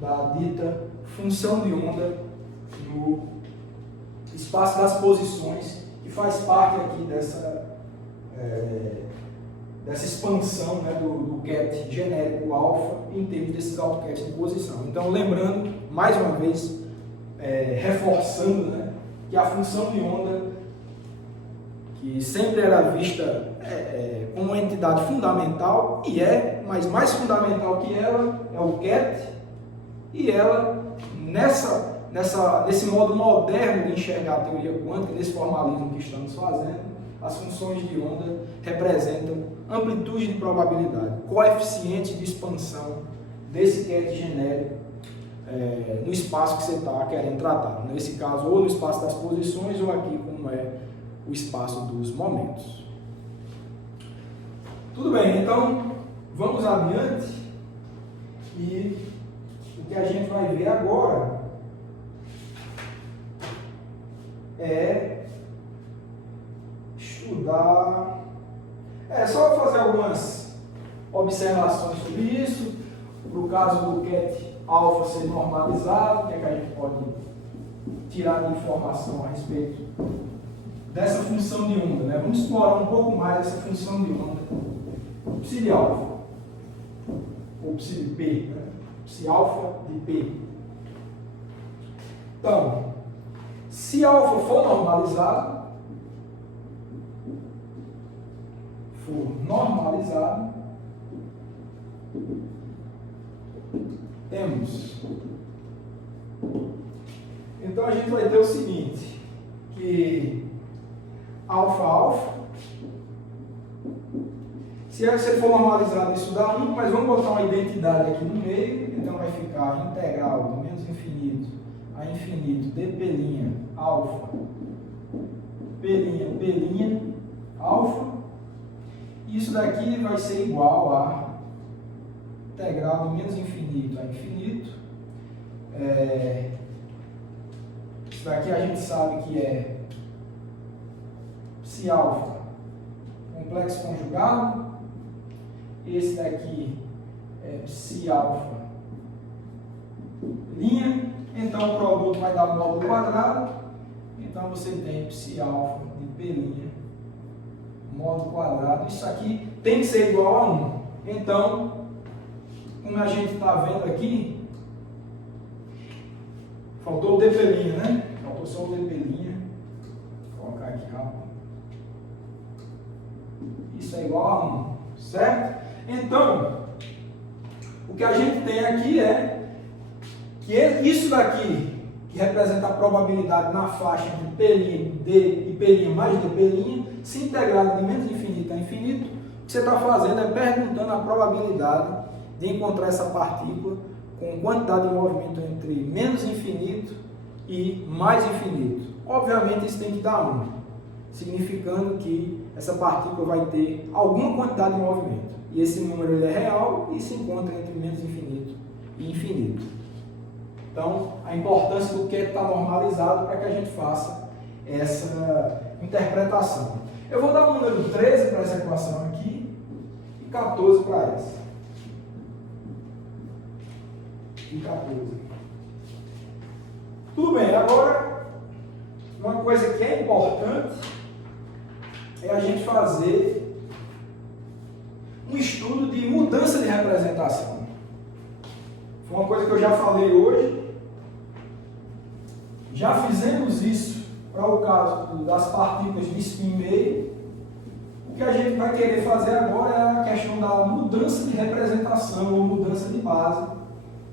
da dita função de onda no espaço das posições, que faz parte aqui dessa expansão, né, do ket genérico alfa em termos desses autocats de posição. Então, lembrando, mais uma vez, reforçando, né, que a função de onda, que sempre era vista como uma entidade fundamental, mas mais fundamental que ela é o ket, e ela, nesse modo moderno de enxergar a teoria quântica, nesse formalismo que estamos fazendo, as funções de onda representam amplitude de probabilidade, coeficiente de expansão desse ket genérico no espaço que você está querendo tratar. Nesse caso, ou no espaço das posições, ou aqui como é o espaço dos momentos. Tudo bem, então vamos adiante e o que a gente vai ver agora é estudar, só fazer algumas observações sobre isso, para o caso do ket alfa ser normalizado, o que é que a gente pode tirar de informação a respeito dessa função de onda, né? Vamos explorar um pouco mais essa função de onda, psi alfa, ou psi de P, né? Psi alfa de P. Então, se alfa for normalizado, temos. Então a gente vai ter o seguinte, que alfa, se for normalizado isso dá 1, mas vamos botar uma identidade aqui no meio, então vai ficar integral do menos infinito a infinito de P' alfa, P' alfa, isso daqui vai ser igual a integral do menos infinito a infinito. Isso daqui a gente sabe que é psi alfa complexo conjugado. Esse daqui é psi alfa linha. Então o produto vai dar módulo quadrado. Então você tem psi alfa de P' módulo quadrado. Isso aqui tem que ser igual a 1. Então, como a gente está vendo aqui, faltou o dp', né? Faltou só o dp'. Vou colocar aqui rápido. Isso é igual a 1, certo? Então, o que a gente tem aqui é que isso daqui, que representa a probabilidade na faixa de P', D e P' mais dp', se integrar de menos infinito a infinito, o que você está fazendo é perguntando a probabilidade de encontrar essa partícula com quantidade de movimento entre menos infinito e mais infinito. Obviamente isso tem que dar 1, significando que essa partícula vai ter alguma quantidade de movimento. E esse número ele é real e se encontra entre menos infinito e infinito. Então, a importância do ket está normalizado para que a gente faça essa interpretação. Eu vou dar o número 13 para essa equação aqui e 14 para essa. E 14. Tudo bem, agora uma coisa que é importante é a gente fazer um estudo de mudança de representação. Foi uma coisa que eu já falei hoje. Já fizemos isso para o caso das partículas de spin meio. O que a gente vai querer fazer agora é a questão da mudança de representação ou mudança de base.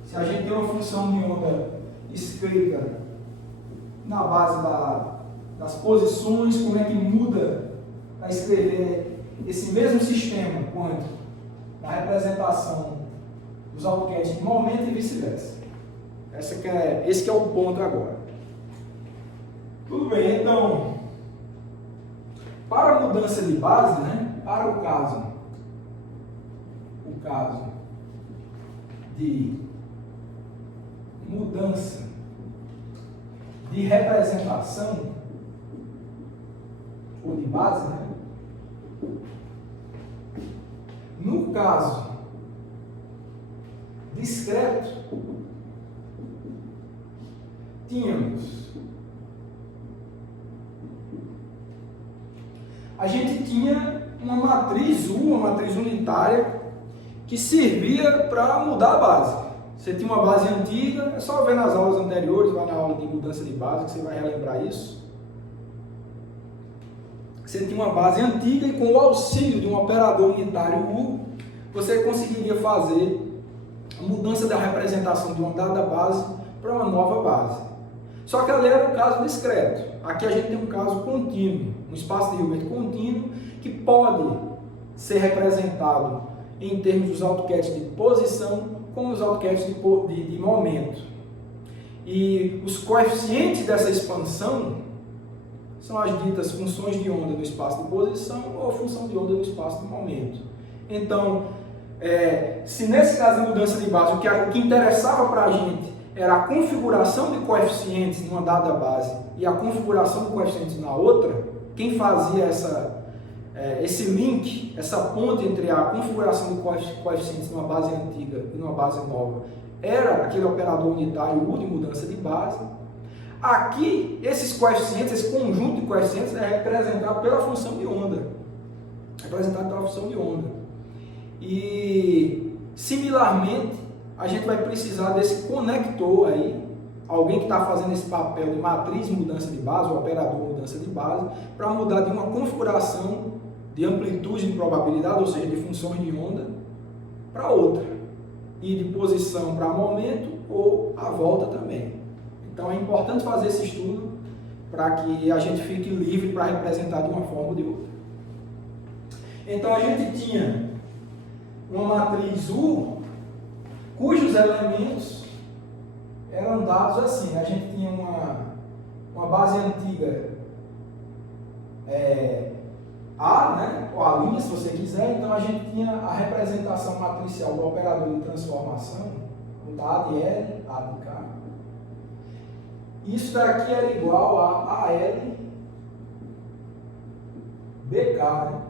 Se a gente tem uma função de onda escrita na base das posições, como é que muda para escrever esse mesmo sistema quanto na representação dos autoquets de momento e vice-versa. Esse que é o ponto agora. Tudo bem, então, para a mudança de base, né, para o caso de mudança de representação ou de base, né, no caso discreto, a gente tinha uma matriz U, uma matriz unitária, que servia para mudar a base. Você tinha uma base antiga, é só ver nas aulas anteriores, vai na aula de mudança de base, que você vai relembrar isso. Você tinha uma base antiga e com o auxílio de um operador unitário U, você conseguiria fazer a mudança da representação de uma dada base para uma nova base. Só que ali era um caso discreto. Aqui a gente tem um caso contínuo, um espaço de Hilbert contínuo, que pode ser representado em termos dos AutoCADs de posição como os AutoCADs de momento. E os coeficientes dessa expansão são as ditas funções de onda no espaço de posição ou função de onda no espaço de momento. Então, se nesse caso de mudança de base, o que interessava para a gente era a configuração de coeficientes numa dada base e a configuração de coeficientes na outra, quem fazia esse link, essa ponte entre a configuração de coeficientes numa base antiga e numa base nova, era aquele operador unitário U de mudança de base. Aqui, esses coeficientes, esse conjunto de coeficientes é representado pela função de onda. Representado pela função de onda. E, similarmente, a gente vai precisar desse conector aí, alguém que está fazendo esse papel de matriz de mudança de base, o operador de mudança de base, para mudar de uma configuração de amplitude de probabilidade, ou seja, de funções de onda, para outra. E de posição para momento ou a volta também. Então é importante fazer esse estudo para que a gente fique livre para representar de uma forma ou de outra. Então a gente tinha uma matriz U, cujos elementos eram dados assim. A gente tinha uma base antiga A, né? Ou a linha, se você quiser. Então a gente tinha a representação matricial do operador de transformação, o A de L, A de K. Isso daqui era igual a AL BK, né?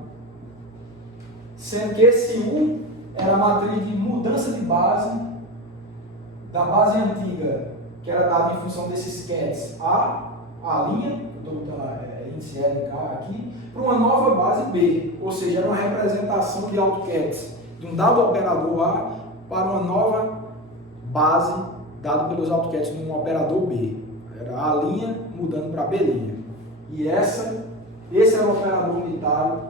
Sendo que esse U era a matriz de mudança de base da base antiga, que era dada em função desses cats A linha, estou botando índice LK aqui, para uma nova base B, ou seja, era uma representação de AutoCADs de um dado operador A para uma nova base dada pelos AutoCADs num operador B. Era A linha mudando para B linha. E esse era o operador unitário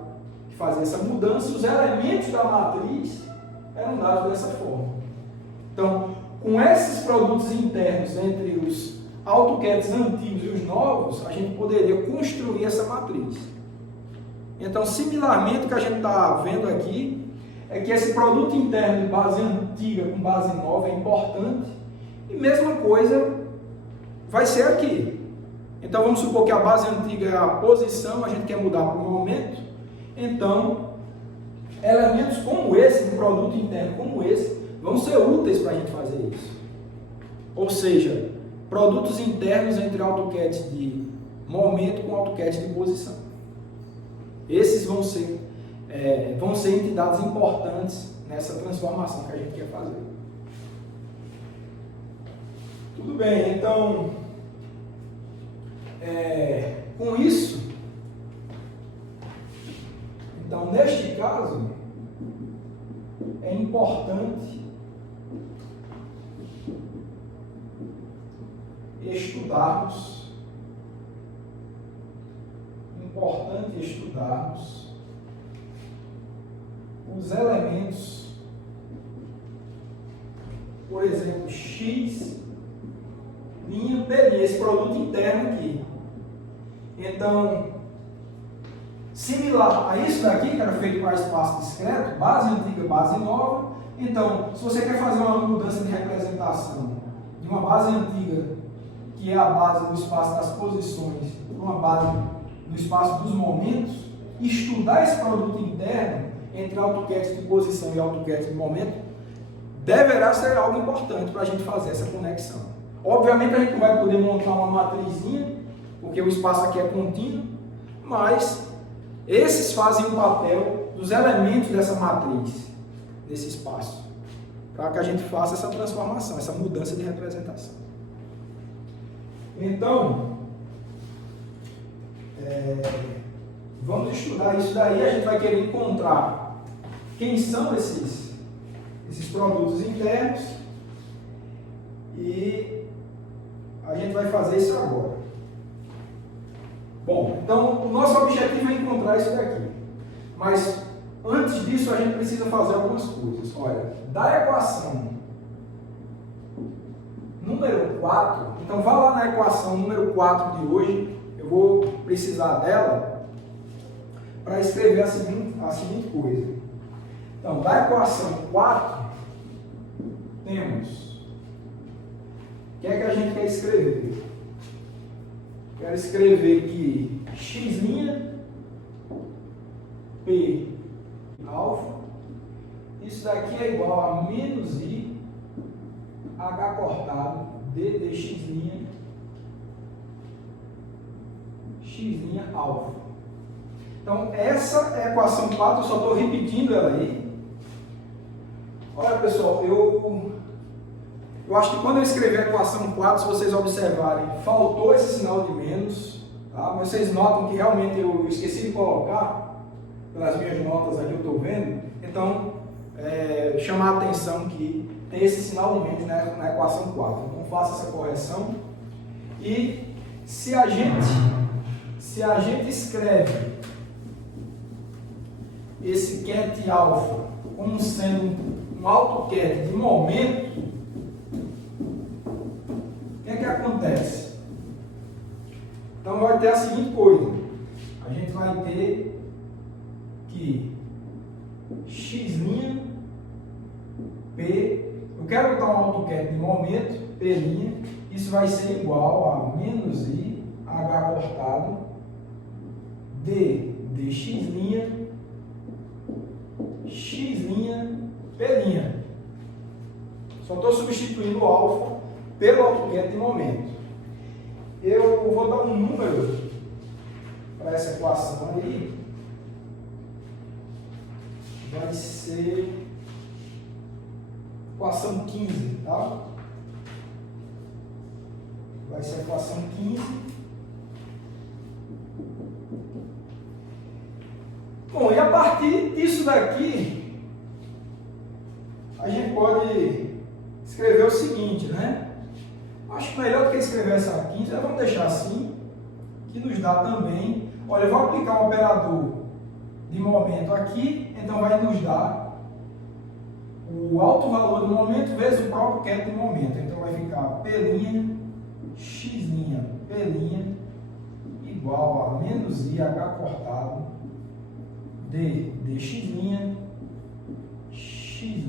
que fazia essa mudança. Os elementos da matriz eram dados dessa forma. Então, com esses produtos internos entre os AutoCADs antigos e os novos, a gente poderia construir essa matriz. Então, similarmente, o que a gente está vendo aqui é que esse produto interno de base antiga com base nova é importante. E mesma coisa vai ser aqui. Então, vamos supor que a base antiga é a posição, a gente quer mudar para o momento. Então, elementos como esse, de produto interno como esse, vão ser úteis para a gente fazer isso. Ou seja, produtos internos entre AutoCAD de momento com AutoCAD de posição. Esses vão ser entidades importantes nessa transformação que a gente quer fazer. Tudo bem, então, com isso, então, neste caso, é importante estudarmos os elementos, por exemplo, X, linha, P, esse produto interno aqui. Então, similar a isso daqui, que era feito para espaço discreto, base antiga, base nova. Então, se você quer fazer uma mudança de representação de uma base antiga, que é a base do espaço das posições, para uma base do espaço dos momentos, estudar esse produto interno entre AutoCAD de posição e AutoCAD de momento deverá ser algo importante para a gente fazer essa conexão. Obviamente a gente não vai poder montar uma matrizinha, porque o espaço aqui é contínuo, mas esses fazem o papel dos elementos dessa matriz, desse espaço, para que a gente faça essa transformação, essa mudança de representação. Então, vamos estudar isso daí. A gente vai querer encontrar quem são esses produtos internos e a gente vai fazer isso agora. Bom, então o nosso objetivo é encontrar isso daqui, mas antes disso a gente precisa fazer algumas coisas. Olha, da equação número 4, então vá lá na equação número 4 de hoje, eu vou precisar dela para escrever a seguinte coisa. Então, da equação 4, temos... O que é que a gente quer escrever? Quero escrever que x' P alfa, isso daqui é igual a menos I H cortado D dx' x' alfa. Então, essa é a equação 4, eu só estou repetindo ela aí. Olha, pessoal, eu acho que quando eu escrevi a equação 4, se vocês observarem, faltou esse sinal de menos, tá? Mas vocês notam que realmente eu esqueci de colocar, pelas minhas notas aqui eu estou vendo, então, chamar a atenção que tem esse sinal de menos na equação 4. Então, faça essa correção. E se a gente escreve esse ket alfa como sendo um autoket de momento, o que é que acontece? Então vai ter a seguinte coisa, a gente vai ter que x' P, eu quero botar um autoket de momento, P', isso vai ser igual a menos I H cortado D dx' x' P'. Só estou substituindo o alfa pelo autoket de momento. Eu vou dar um número para essa equação aí. Vai ser equação 15, tá? Vai ser a equação 15. Bom, e a partir disso daqui, a gente pode escrever o seguinte, né? Acho que melhor do que escrever essa 15, vamos deixar assim, que nos dá também. Olha, eu vou aplicar um operador de momento aqui, então vai nos dar o alto valor do momento vezes o próprio ket do momento. Então vai ficar P', x', P' igual a menos I H cortado D dx' x'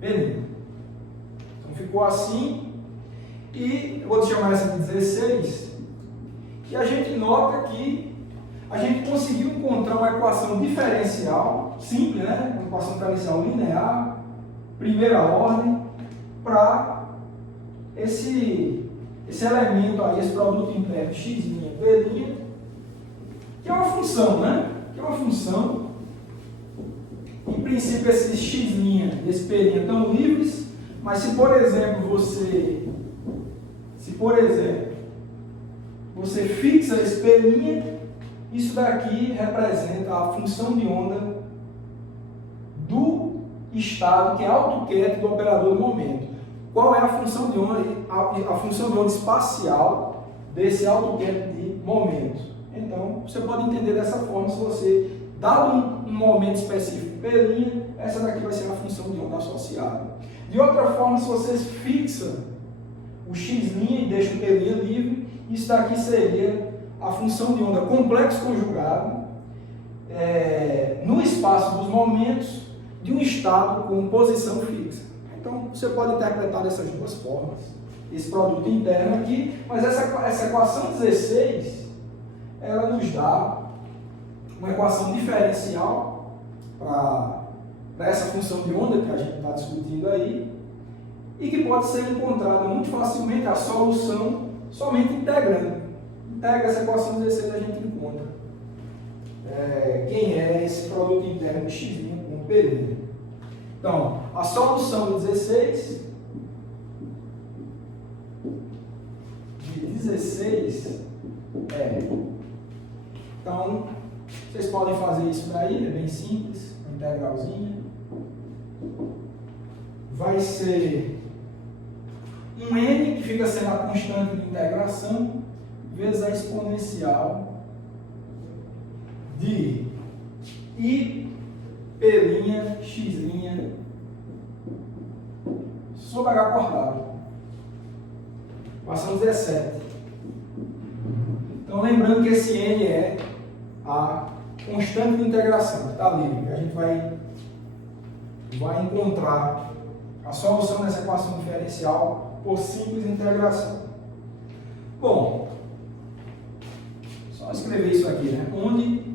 P'. Então ficou assim. E eu vou chamar essa de 16. E a gente nota que a gente conseguiu encontrar uma equação diferencial, simples, né? Uma equação diferencial linear, primeira ordem, para esse elemento aí, esse produto interno x', P', que é uma função, né? Que é uma função. Em princípio, esses x' e esse P' estão livres, mas se, por exemplo, você fixa esse P', isso daqui representa a função de onda do estado, que é autoket do operador do momento. Qual é a função de onda? A função de onda espacial desse autoket de momento. Então, você pode entender dessa forma, se você, dado um momento específico P', essa daqui vai ser a função de onda associada. De outra forma, se você fixa o x' e deixa o P' livre, isso daqui seria a função de onda complexo conjugado no espaço dos momentos de um estado com posição fixa. Então, você pode interpretar dessas duas formas esse produto interno aqui, mas essa equação 16, ela nos dá uma equação diferencial para essa função de onda que a gente está discutindo aí, e que pode ser encontrada muito facilmente a solução somente integrando. Integra essa equação 16, a gente encontra quem é esse produto interno de x' com P'. Então, a solução de 16 é... Então, vocês podem fazer isso daí, é bem simples, uma integralzinha. Vai ser um n, que fica sendo a constante de integração, vezes a exponencial de I P', x' sobre H cortado. Equação 17. Então, lembrando que esse n é a constante de integração, que está livre, que a gente vai encontrar a solução dessa equação diferencial por simples integração. Bom, só escrever isso aqui, né? Onde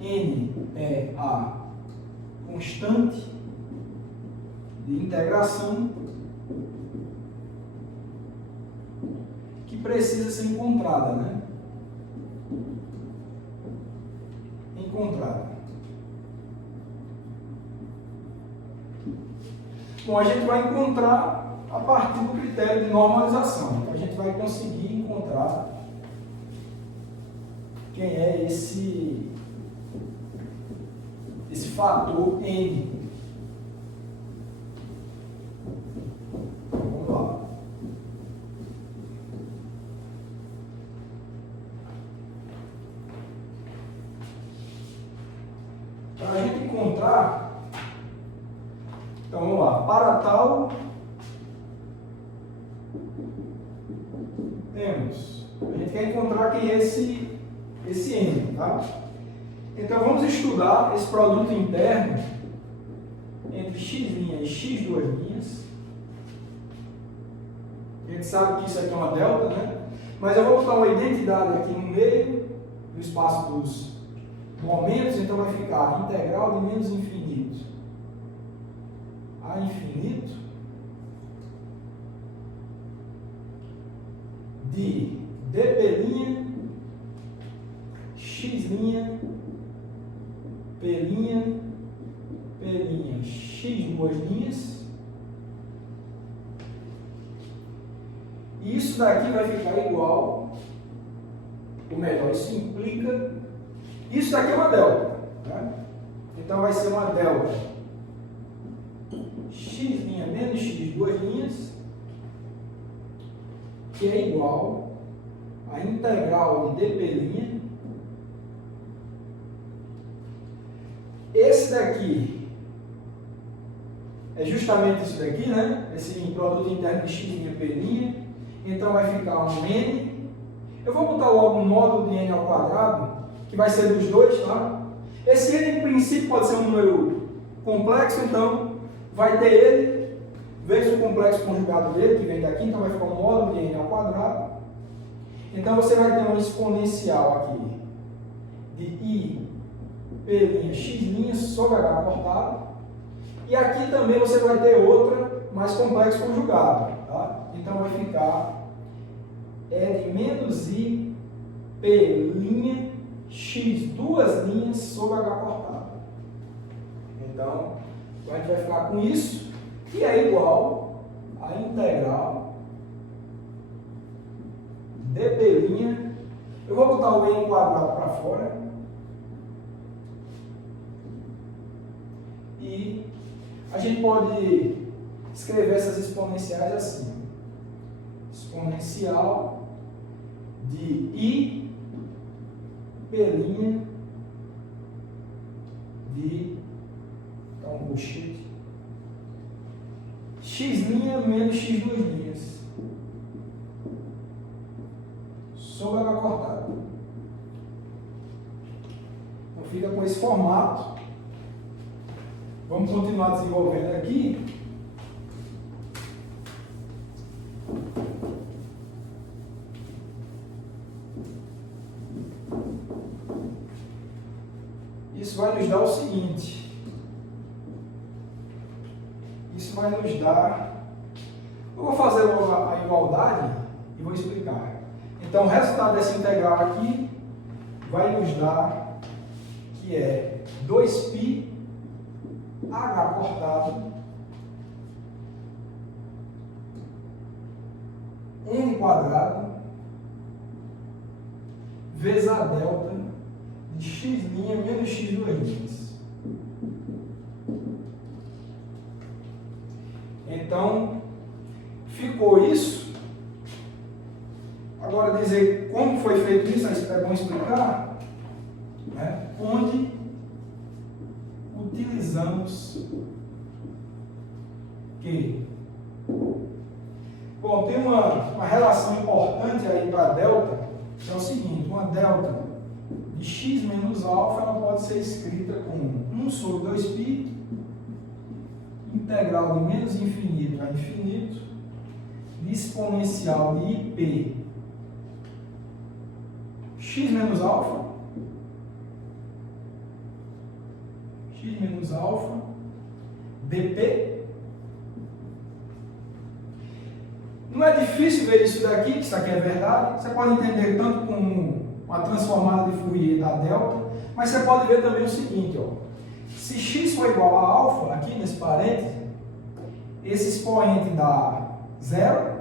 n é a constante de integração que precisa ser encontrada, né? Encontrada. Bom, a gente vai encontrar a partir do critério de normalização. Então, a gente vai conseguir encontrar quem é esse fator n. Vamos lá. Para a gente encontrar, então vamos lá, para tal temos, a gente quer encontrar quem é esse n, tá? Então vamos estudar esse produto interno entre x' e x duas linhas. A gente sabe que isso aqui é uma delta, né? Mas eu vou botar uma identidade aqui no meio do espaço dos momentos, então vai ficar integral de menos infinito a infinito de dp', x', p', x duas linhas. E isso daqui vai ficar igual, ou melhor, isso implica, isso daqui é uma delta, né? Então vai ser uma delta x' menos x duas linhas, que é igual a integral de dp'. Esse daqui é justamente isso daqui, né? Esse produto interno de x', p'. Então vai ficar um n. Eu vou botar logo um módulo de n ao quadrado, que vai ser dos dois, tá? Esse n, em princípio, pode ser um número complexo, então vai ter ele, vezes o complexo conjugado dele, que vem daqui, então vai ficar um módulo de n ao quadrado. Então você vai ter uma exponencial aqui de i, p', x' sobre h cortado. E aqui também você vai ter outra, mais complexo conjugado, tá? Então vai ficar de menos i, p', x duas linhas sobre h cortado. Então, a gente vai ficar com isso, que é igual a integral dp'. Eu vou botar o n quadrado para fora. E a gente pode escrever essas exponenciais assim. Exponencial de i, p' de, então, bullshit, x' menos x duas linhas sobre h cortado. Então fica com esse formato. Vamos continuar desenvolvendo aqui. Isso vai nos dar o seguinte. Isso vai nos dar... Eu vou fazer a igualdade e vou explicar. Então, o resultado dessa integral aqui vai nos dar que é 2π h cortado n quadrado vezes a delta de x' menos x duas linhas. Então, ficou isso. Agora, dizer como foi feito isso, é bom explicar, né? Onde utilizamos que? Bom, tem uma relação importante aí para a delta, que é o seguinte: uma delta de de x menos alfa, ela pode ser escrita como 1 sobre 2π, integral de menos infinito a infinito, de exponencial de IP, x menos alfa, dp. Não é difícil ver isso daqui, que isso aqui é verdade. Você pode entender tanto como uma transformada de Fourier da delta, mas você pode ver também o seguinte, ó. Se x for igual a alfa, aqui nesse parêntese, esse expoente dá 0,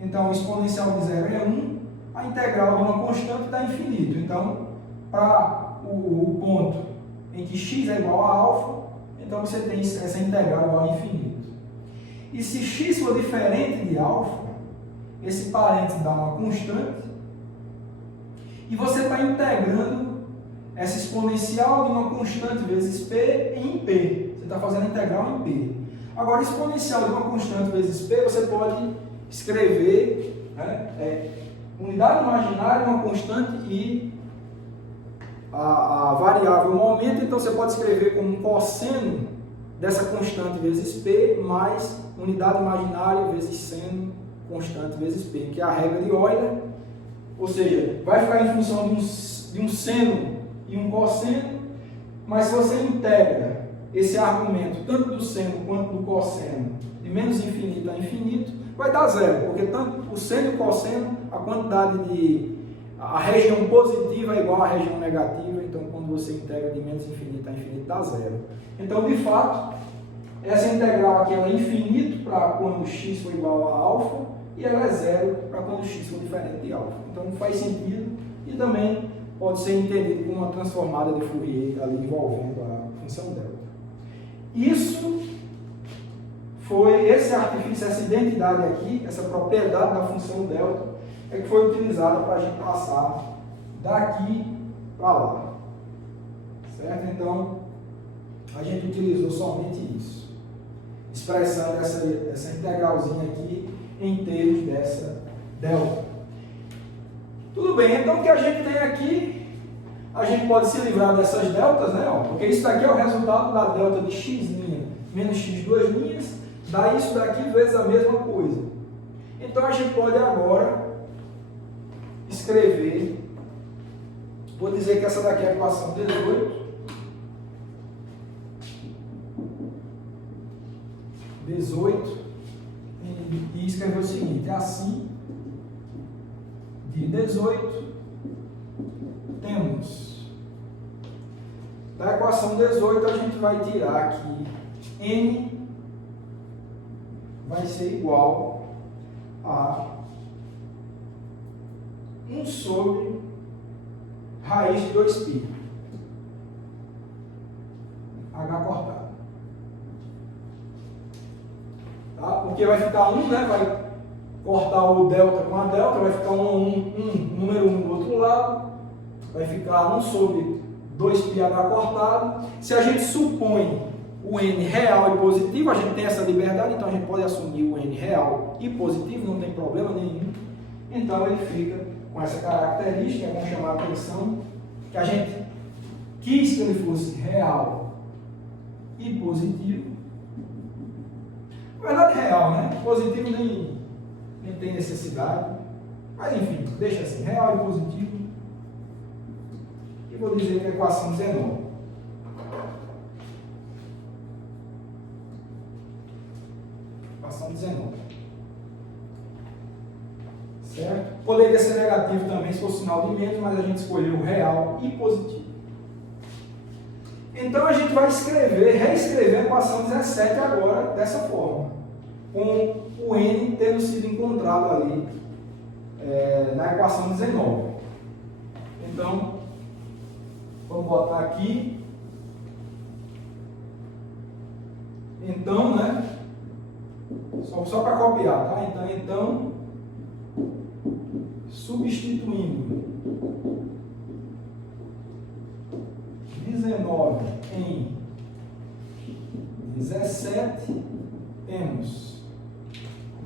então o exponencial de 0 é 1, a integral de uma constante dá infinito. Então, para o ponto em que x é igual a alfa, então você tem essa integral igual a infinito. E se x for diferente de alfa, esse parênteses dá uma constante, e você está integrando essa exponencial de uma constante vezes p em p. Você está fazendo a integral em p. Agora, exponencial de uma constante vezes p, você pode escrever, né, unidade imaginária, uma constante e a variável momento. Então, você pode escrever como um cosseno dessa constante vezes p mais unidade imaginária vezes seno constante vezes p, que é a regra de Euler. Ou seja, vai ficar em função de um seno e um cosseno, mas se você integra esse argumento tanto do seno quanto do cosseno de menos infinito a infinito, vai dar zero, porque tanto o seno e o cosseno, a região positiva é igual à região negativa, então quando você integra de menos infinito a infinito dá zero. Então, de fato, essa integral aqui ela é infinito para quando x for igual a alfa, e ela é zero para quando x for diferente de alfa. Então faz sentido e também pode ser entendido como uma transformada de Fourier ali envolvendo a função delta. Esse artifício, essa identidade aqui, essa propriedade da função delta, é que foi utilizada para a gente passar daqui para lá. Certo? Então, a gente utilizou somente isso, expressando essa integralzinha aqui em termos dessa delta. Tudo bem, então o que a gente tem aqui, a gente pode se livrar dessas deltas, né? Porque isso daqui é o resultado da delta de x' menos x duas linhas, dá isso daqui vezes a mesma coisa. Então a gente pode agora escrever, vou dizer que essa daqui é a equação 18, e escrever o seguinte: assim, de 18, temos, da equação 18 a gente vai tirar aqui, n vai ser igual a 1 sobre raiz de 2π, h cortado. Tá? Porque vai ficar 1, né? Vai cortar o delta com a delta, vai ficar número 1 do outro lado, vai ficar 1 sobre 2πh cortado. Se a gente supõe o n real e positivo, a gente tem essa liberdade, então a gente pode assumir o n real e positivo, não tem problema nenhum. Então ele fica com essa característica, vamos chamar a atenção, que a gente quis que ele fosse real e positivo. Na verdade, real, né? Positivo nem tem necessidade. Mas enfim, deixa assim, real e positivo. E vou dizer que é a equação 19. Equação 19. Certo? Poderia ser negativo também se fosse sinal de menos, mas a gente escolheu real e positivo. Então a gente vai reescrever a equação 17 agora dessa forma, com o n tendo sido encontrado ali na equação 19. Então, vamos botar aqui. Então, né? Só para copiar, tá? Então, substituindo 19 em 17, temos,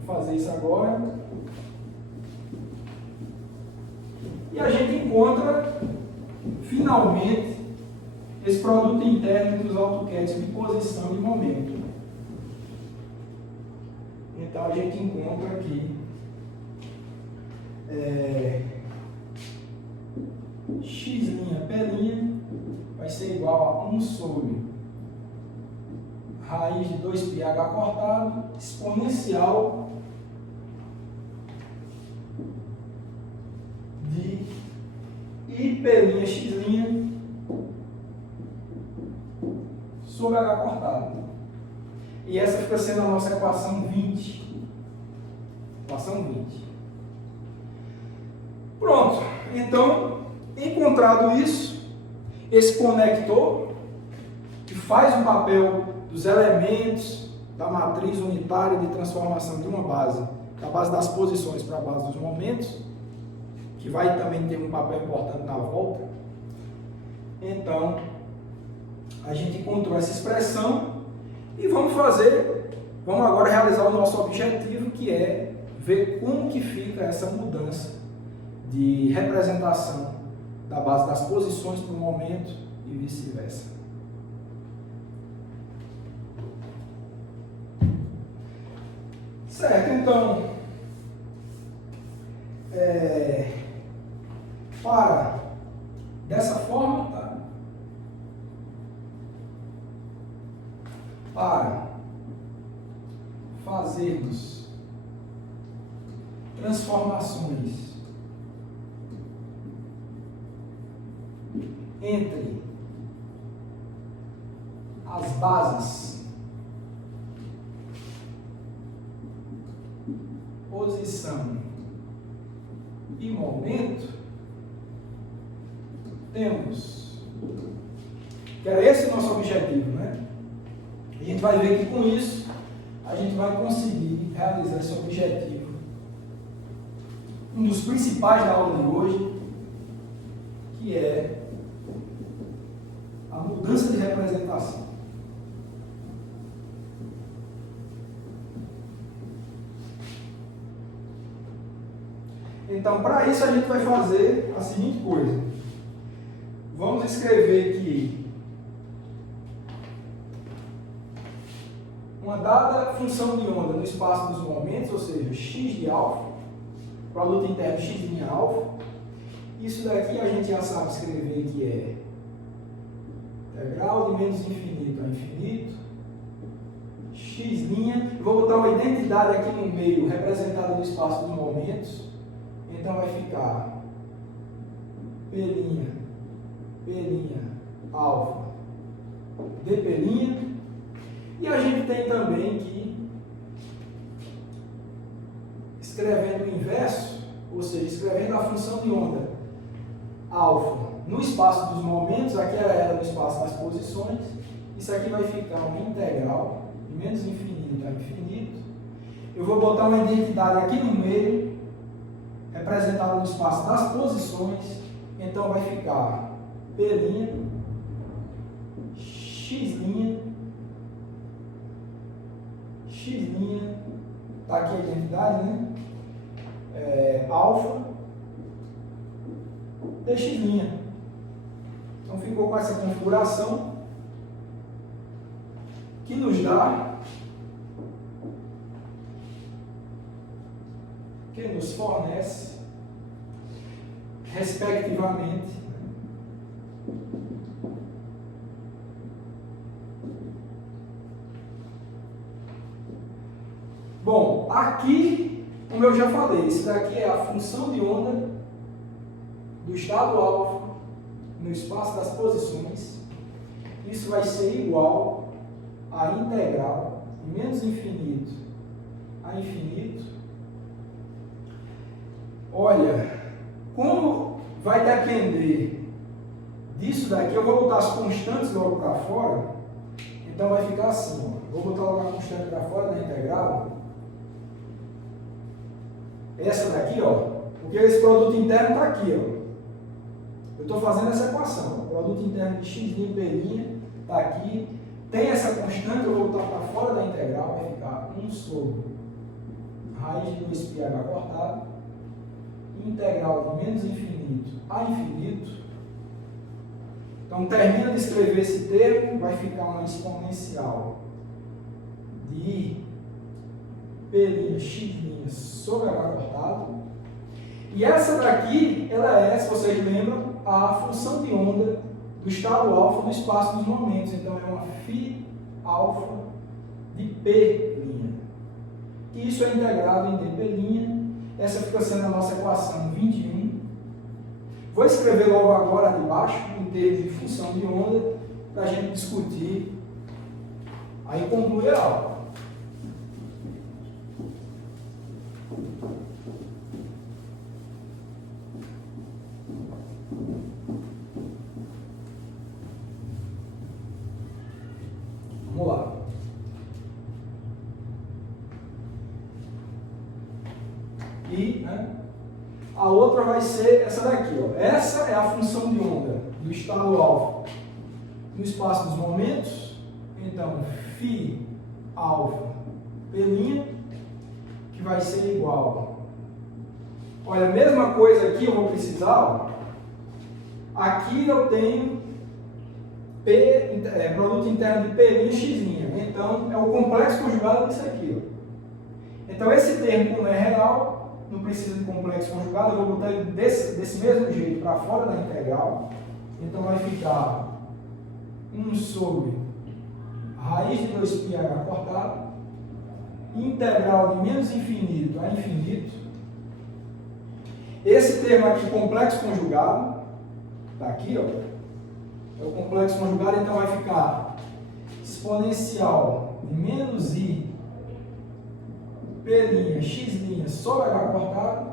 vou fazer isso agora, e a gente encontra finalmente, esse produto interno dos AutoCADs de posição e momento. Então, a gente encontra aqui x' P' vai ser igual a 1 sobre raiz de 2πh cortado exponencial de I'X' sobre h cortado. E essa fica sendo a nossa equação 20. Equação 20. Pronto. Então, encontrado isso, esse conector que faz o papel dos elementos da matriz unitária de transformação de uma base, da base das posições para a base dos momentos, que vai também ter um papel importante na volta. Então, a gente encontrou essa expressão e vamos agora realizar o nosso objetivo, que é ver como que fica essa mudança de representação da base das posições para o momento e vice-versa. Certo, então, dessa forma, tá? Para fazermos transformações entre as bases posição e momento, temos que era esse o nosso objetivo, né? A gente vai ver que com isso a gente vai conseguir realizar esse objetivo. Um dos principais da aula de hoje, que é a mudança de representação. Então, para isso a gente vai fazer a seguinte coisa. Vamos escrever que uma dada função de onda no espaço dos momentos, ou seja, x de alfa, produto interno x' alfa. Isso daqui a gente já sabe escrever que é integral de menos infinito a infinito, x'. Vou botar uma identidade aqui no meio, representada no espaço dos momentos. Então vai ficar P', alfa, dP'. E a gente tem também que, escrevendo o inverso, ou seja, escrevendo a função de onda alfa no espaço dos momentos, aqui era ela no espaço das posições, isso aqui vai ficar uma integral de menos infinito a infinito. Eu vou botar uma identidade aqui no meio, representada no espaço das posições, então vai ficar P', x', está aqui a identidade, né? Alfa, dx'. Então ficou com essa configuração que nos dá, que nos fornece, respectivamente, bom, aqui, como eu já falei, isso daqui é a função de onda do estado alfa no espaço das posições. Isso vai ser igual a integral de menos infinito a infinito. Olha, como vai depender disso daqui, eu vou botar as constantes logo para fora, então vai ficar assim, ó. Vou botar logo a constante para fora da integral. Essa daqui, ó, porque esse produto interno está aqui, ó. Eu estou fazendo essa equação, o produto interno de x' P' está aqui, tem essa constante, eu vou botar para fora da integral, vai ficar 1 sobre raiz de 2πh cortado, integral de menos infinito a infinito, Então, termina de escrever esse termo, vai ficar uma exponencial de P' x' sobre H cortado. E essa daqui, ela é, se vocês lembram, a função de onda do estado alfa do espaço dos momentos. Então, é uma φ alfa de P'. E isso é integrado em dp'. Essa fica sendo a nossa equação 21. Vou escrever logo agora aqui embaixo, em termos de função de onda, para a gente discutir. Aí conclui a aula. Vamos lá. E a outra vai ser essa daqui. Ó. Essa é a função de onda do estado alfa no espaço dos momentos. Então, φ alfa P', que vai ser igual. Olha, a mesma coisa aqui eu vou precisar. Ó. Aqui eu tenho produto interno de P' x'. Então, é o complexo conjugado disso aqui. Ó. Então, esse termo, como é real, não precisa de complexo conjugado, eu vou botar ele desse mesmo jeito para fora da integral. Então, vai ficar 1 sobre raiz de 2πh cortado, integral de menos infinito a infinito. Esse termo aqui, complexo conjugado, está aqui, ó. É o complexo conjugado, então vai ficar exponencial de menos i P' x' sobre h cortado.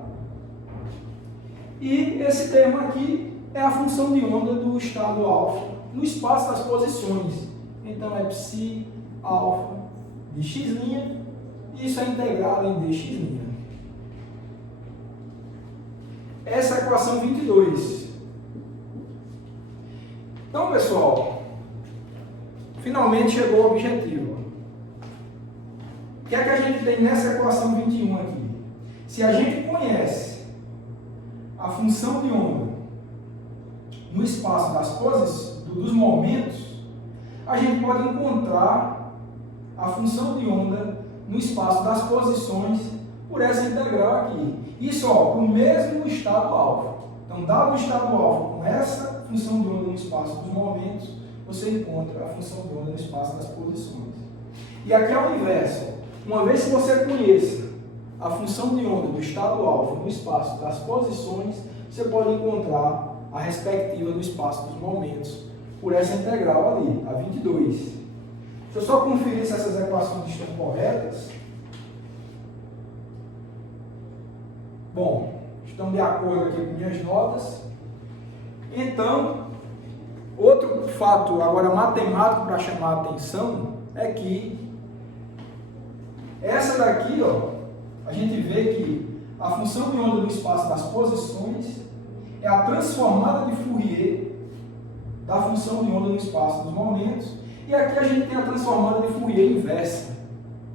E esse termo aqui é a função de onda do estado alfa no espaço das posições. Então é psi alfa de x', e isso é integrado em dx'. Essa é a equação 22. Então, pessoal, finalmente chegou ao objetivo. O que é que a gente tem nessa equação 21 aqui? Se a gente conhece a função de onda no espaço dos momentos, a gente pode encontrar a função de onda no espaço das posições por essa integral aqui. Isso, ó, o mesmo estado alfa. Então, dado o estado alfa com essa função de onda no espaço dos momentos, você encontra a função de onda no espaço das posições. E aqui é o inverso. Uma vez que você conheça a função de onda do estado alfa no espaço das posições, você pode encontrar a respectiva do espaço dos momentos por essa integral ali, a 22. Deixa eu só conferir se essas equações estão corretas. Bom, estão de acordo aqui com minhas notas. Então, outro fato agora matemático para chamar a atenção é que essa daqui, ó, a gente vê que a função de onda do espaço das posições é a transformada de Fourier da função de onda no espaço dos momentos, e aqui a gente tem a transformada de Fourier inversa.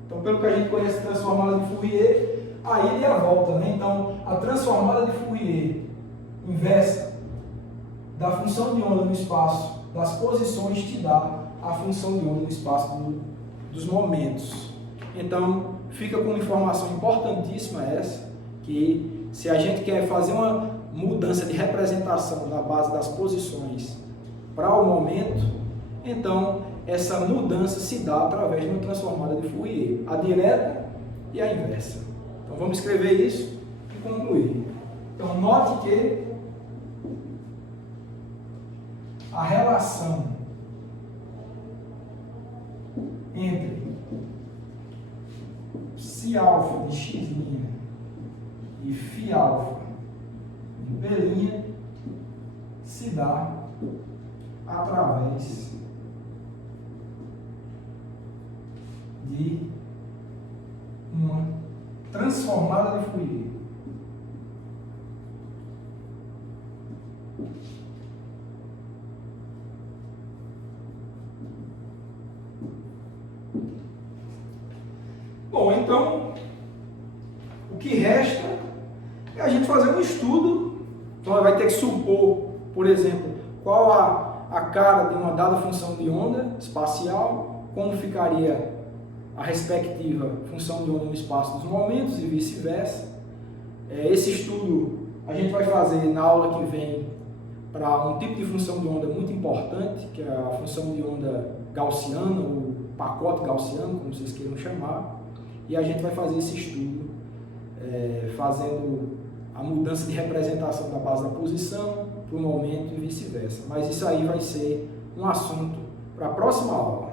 Então, pelo que a gente conhece a transformada de Fourier, a ida e a volta, né? Então, a transformada de Fourier inversa da função de onda no espaço das posições te dá a função de onda no espaço dos momentos. Então, fica com uma informação importantíssima essa, que se a gente quer fazer uma mudança de representação na base das posições para o momento, então essa mudança se dá através de uma transformada de Fourier, a direta e a inversa. Então vamos escrever isso e concluir. Então note que a relação entre psi alfa de x' e φ alfa de P' se dá através de uma transformada de Fourier. Bom, então, o que resta é a gente fazer um estudo. Então, vai ter que supor, por exemplo, qual a cara de uma dada função de onda espacial, como ficaria a respectiva função de onda no espaço dos momentos e vice-versa. Esse estudo a gente vai fazer na aula que vem para um tipo de função de onda muito importante, que é a função de onda gaussiana, ou pacote gaussiano, como vocês queiram chamar, e a gente vai fazer esse estudo fazendo a mudança de representação da base da posição para o momento e vice-versa. Mas isso aí vai ser um assunto para a próxima aula.